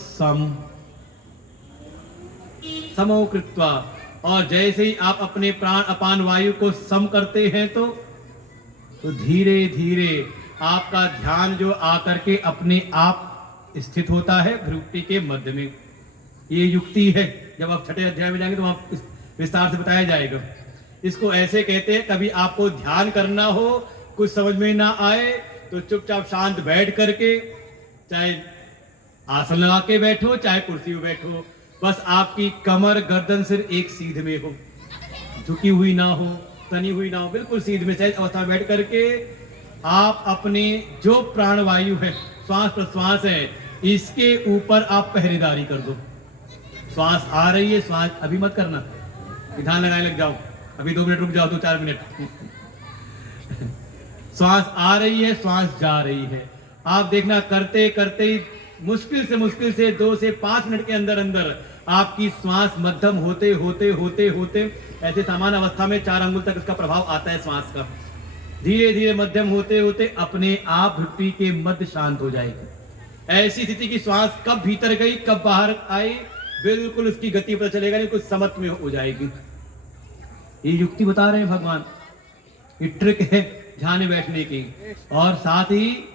समो कृत्वा, और जैसे ही आप अपने प्राण अपान वायु को सम करते हैं तो धीरे धीरे आपका ध्यान जो आकर के अपने आप स्थित होता है भ्रुकुटी के मध्य में। ये युक्ति है, जब आप छठे अध्याय में जाएंगे तो वहां विस्तार से बताया जाएगा। इसको ऐसे कहते हैं, कभी आपको ध्यान करना हो, कुछ समझ में ना आए तो चुपचाप शांत बैठ करके, चाहे आसन लगा के बैठो चाहे कुर्सी में बैठो, बस आपकी कमर गर्दन सिर एक सीध में हो, झुकी हुई ना हो, तनी हुई ना हो, बिल्कुल सीध में सहज अवस्था में बैठ करके आप अपने जो प्राणवायु है, श्वास प्रश्वास है, इसके ऊपर आप पहरेदारी कर दो। श्वास आ रही है, श्वास अभी मत करना, ध्यान लगाने लग जाओ, अभी 2 मिनट रुक जाओ, 2-4 मिनट। श्वास आ रही है, श्वास जा रही है, आप देखना करते करते ही मुश्किल से 2 से 5 मिनट के अंदर अंदर आपकी श्वास मध्यम होते होते होते होते ऐसे सामान्य अवस्था में 4 अंगुल तक इसका प्रभाव आता है श्वास का। धीरे धीरे मध्यम होते होते अपने आप भ्रुकुटी के मध्य शांत हो जाएगी। ऐसी स्थिति की श्वास कब भीतर गई कब बाहर आई, बिल्कुल उसकी गति पता चलेगा नहीं, कुछ समझ में हो जाएगी। ये युक्ति बता रहे हैं भगवान, ये ट्रिक है ध्यान में बैठने की। और साथ ही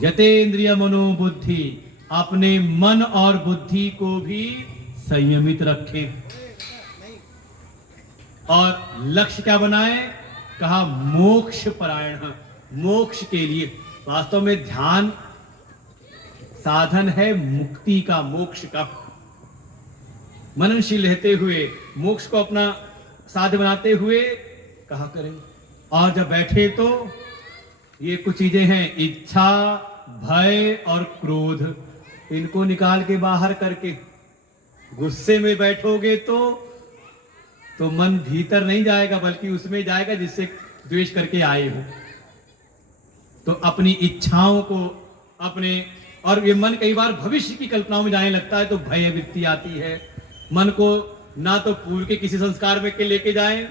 यतेन्द्रिय मनोबुद्धि, अपने मन और बुद्धि को भी संयमित रखें। और लक्ष्य क्या बनाए? कहा मोक्ष परायण, मोक्ष के लिए। वास्तव में ध्यान साधन है मुक्ति का, मोक्ष का। मननशील रहते हुए मोक्ष को अपना साध्य बनाते हुए कहा करें। और जब बैठे तो ये कुछ चीजें हैं, इच्छा, भय और क्रोध, इनको निकाल के बाहर करके। गुस्से में बैठोगे तो मन भीतर नहीं जाएगा बल्कि उसमें जाएगा जिससे द्वेष करके आए हो। तो अपनी इच्छाओं को अपने, और ये मन कई बार भविष्य की कल्पनाओं में जाने लगता है तो भय वृत्ति आती है। मन को ना तो पूर्व के किसी संस्कार में के लेके जाएं,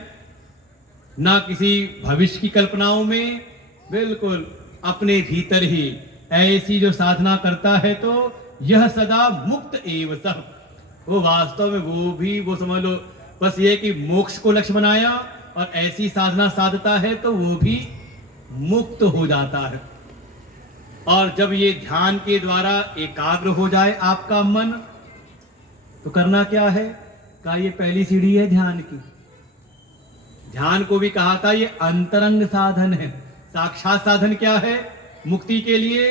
ना किसी भविष्य की कल्पनाओं में, बिल्कुल अपने भीतर ही ऐसी जो साधना करता है तो यह सदा मुक्त एव सह। वो वास्तव में वो समझ लो, बस ये कि मोक्ष को लक्ष्य बनाया और ऐसी साधना साधता है तो वो भी मुक्त हो जाता है। और जब ये ध्यान के द्वारा एकाग्र हो जाए आपका मन, तो करना क्या है? कहा ये पहली सीढ़ी है ध्यान की। ध्यान को भी कहा था ये अंतरंग साधन है। साक्षात साधन क्या है मुक्ति के लिए?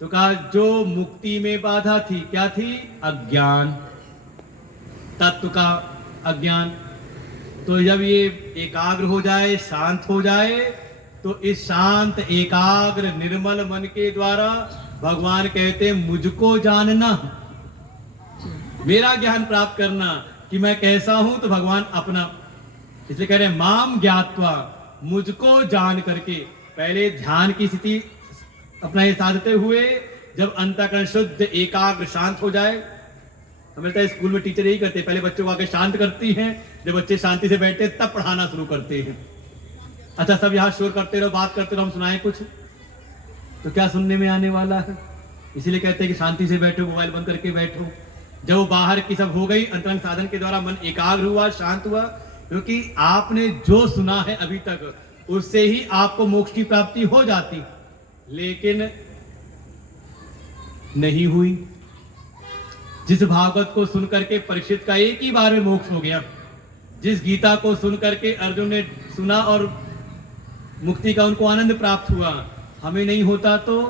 तो कहा जो मुक्ति में बाधा थी, क्या थी? अज्ञान, तत्व का अज्ञान। तो जब ये एकाग्र हो जाए, शांत हो जाए, तो इस शांत एकाग्र निर्मल मन के द्वारा भगवान कहते मुझको जानना, मेरा ज्ञान प्राप्त करना कि मैं कैसा हूं। तो भगवान अपना, इसलिए कह रहे माम ज्ञात्वा, मुझको जान करके। पहले ध्यान की स्थिति अपना ये साधते हुए जब अंतःकरण शुद्ध एकाग्र शांत हो जाए, हमें लगता है स्कूल में टीचर यही करते हैं, पहले बच्चों को आके शांत करती हैं, जब बच्चे शांति से बैठते तब पढ़ाना शुरू करते हैं। अच्छा सब यहाँ शोर करते रहो, बात करते रहो, हम सुनाएं कुछ, तो क्या सुनने में आने वाला है? इसीलिए कहते हैं कि शांति से बैठो, मोबाइल बंद करके बैठो। जब वो बाहर की सब हो गई, अंतरंग साधन के द्वारा मन एकाग्र हुआ, शांत हुआ, क्योंकि आपने जो सुना है अभी तक उससे ही आपको मोक्ष की प्राप्ति हो जाती, लेकिन नहीं हुई। जिस भागवत को सुन करके परीक्षित का एक ही बार में मोक्ष हो गया, जिस गीता को सुन करके अर्जुन ने सुना और मुक्ति का उनको आनंद प्राप्त हुआ, हमें नहीं होता तो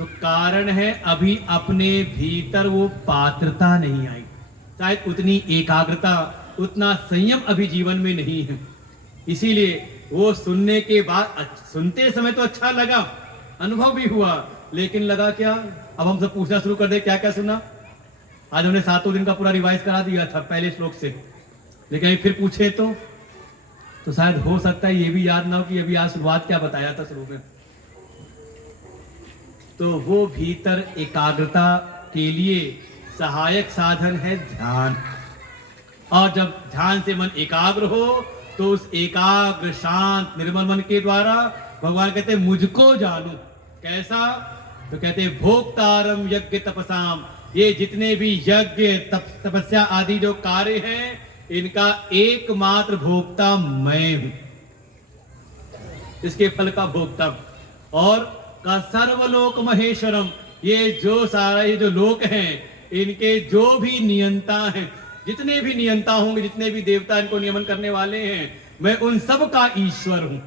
कारण है अभी अपने भीतर वो पात्रता नहीं आई, शायद उतनी एकाग्रता, उतना संयम अभी जीवन में नहीं है। इसीलिए वो सुनने के बाद, सुनते समय तो अच्छा लगा, अनुभव भी हुआ, लेकिन लगा क्या? अब हम सब पूछना शुरू कर दे क्या क्या सुना। आज हमने 7 दिन का पूरा रिवाइज करा दिया था पहले श्लोक से, लेकिन फिर पूछे तो शायद हो सकता है ये भी याद ना हो कि अभी आज शुरुआत क्या बताया था शुरू में। तो वो भीतर एकाग्रता के लिए सहायक साधन है ध्यान। और जब ध्यान से मन एकाग्र हो तो उस एकाग्र शांत निर्मल मन के द्वारा भगवान कहते हैं मुझको जानो। कैसा? तो कहते हैं भोक्तारम यज्ञ तपसाम, ये जितने भी यज्ञ तपस्या आदि जो कार्य हैं, इनका एकमात्र भोक्ता मैं हूं, इसके फल का भोक्ता। और का सर्वलोक महेश्वरम, ये जो सारा ये जो लोक हैं, इनके जो भी नियंता हैं, जितने भी नियंता होंगे, जितने भी देवता इनको नियमन करने वाले हैं, मैं उन सब का ईश्वर हूं।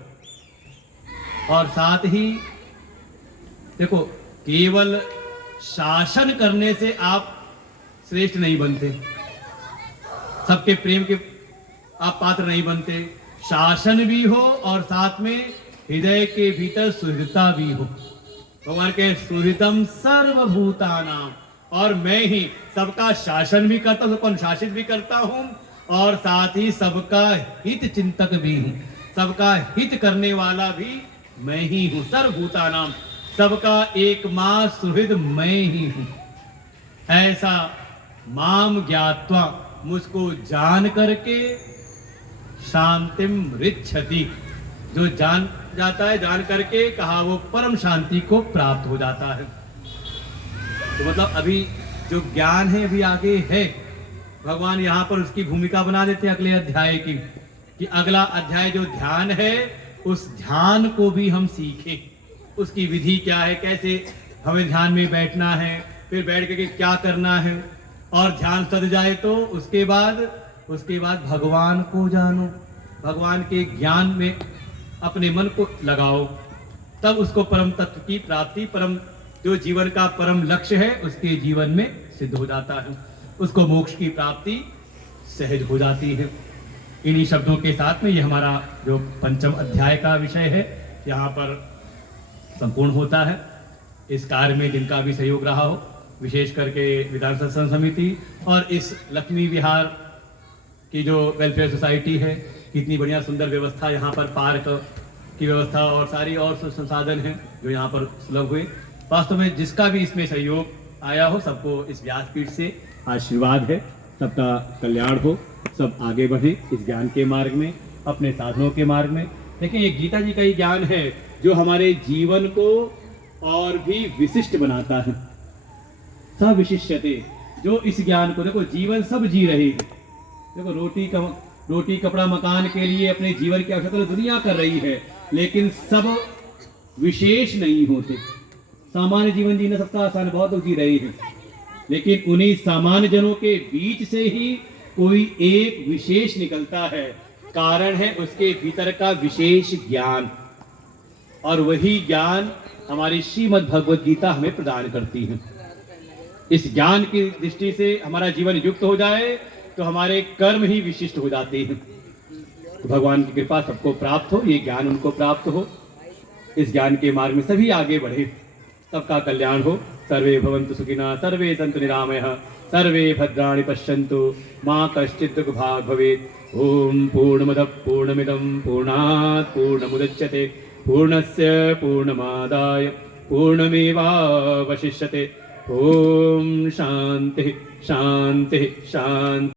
और साथ ही देखो, केवल शासन करने से आप श्रेष्ठ नहीं बनते, सबके प्रेम के आप पात्र नहीं बनते। शासन भी हो और साथ में हृदय के भीतर सुहृदता भी हो। भगवान के सुहृदम सर्वभूतानाम, और मैं ही सबका शासन भी करता हूं, सबको अनुशासित भी करता हूं, और साथ ही सबका हित चिंतक भी हूं, सबका हित करने वाला भी मैं ही हूं। सर्वभूतानाम, सबका एकमात्र सुहृद मैं ही हूं। ऐसा माम ज्ञात्वा, मुझको जान करके, शांतिम रिच्छति, जो जान जाता है, जान करके कहा वो परम शांति को प्राप्त हो जाता है। तो मतलब अभी जो ज्ञान है अभी आगे है, भगवान यहाँ पर उसकी भूमिका बना देते हैं अगले अध्याय की, कि अगला अध्याय जो ध्यान है, उस ध्यान को भी हम सीखें, उसकी विधि क्या है, कैसे हमें ध्यान में बैठना है, फिर बैठ के क्या करना है, और ध्यान सद जाए तो उसके बाद भगवान को जानो, भगवान के ज्ञान में अपने मन को लगाओ, तब उसको परम तत्व की प्राप्ति, परम जो जीवन का परम लक्ष्य है, उसके जीवन में सिद्ध हो जाता है, उसको मोक्ष की प्राप्ति सहज हो जाती है। इन्हीं शब्दों के साथ में ये हमारा जो 5वां अध्याय का विषय है यहाँ पर संपूर्ण होता है। इस कार्य में जिनका भी सहयोग रहा हो, विशेष करके विधान सत्संग समिति और इस लक्ष्मी विहार की जो वेलफेयर सोसाइटी है, कितनी बढ़िया सुंदर व्यवस्था, यहाँ पर पार्क की व्यवस्था और सारी और संसाधन हैं जो यहाँ पर सुलभ हुए। वास्तव में जिसका भी इसमें सहयोग आया हो, सबको इस व्यासपीठ से आशीर्वाद है, सबका कल्याण हो, सब आगे बढ़े इस ज्ञान के मार्ग में, अपने साधनों के मार्ग में। देखिए ये गीता जी का ही ज्ञान है जो हमारे जीवन को और भी विशिष्ट बनाता है। सब विशिष्टते, जो इस ज्ञान को, देखो जीवन सब जी रहे हैं, देखो रोटी रोटी कपड़ा मकान के लिए अपने जीवन की आवश्यकता तो दुनिया कर रही है, लेकिन सब विशेष नहीं होते। सामान्य जीवन जीना सबका आसान, बहुत लोग जी रहे हैं, लेकिन उन्हीं सामान्य जनों के बीच से ही कोई एक विशेष निकलता है। कारण है उसके भीतर का विशेष ज्ञान, और वही ज्ञान हमारी श्रीमद् भगवद गीता हमें प्रदान करती है। इस ज्ञान की दृष्टि से हमारा जीवन युक्त हो जाए तो हमारे कर्म ही विशिष्ट हो जाते हैं। तो भगवान की कृपा सबको प्राप्त हो, ये ज्ञान उनको प्राप्त हो, इस ज्ञान के मार्ग में सभी आगे बढ़े, सबका कल्याण हो। सर्वे भवन्तु सुखिनः, सर्वे सन्तु निरामयः, सर्वे भद्राणि पश्यन्तु, मां कश्चित् दुःखभाग् भवेत्। ओम पूर्णमदः पूर्णमिदं पूर्णात् पूर्णमुदच्यते, पूर्णस्य पूर्णमादाय पूर्णमेवावशिष्यते। ओम शांति शांति शांति।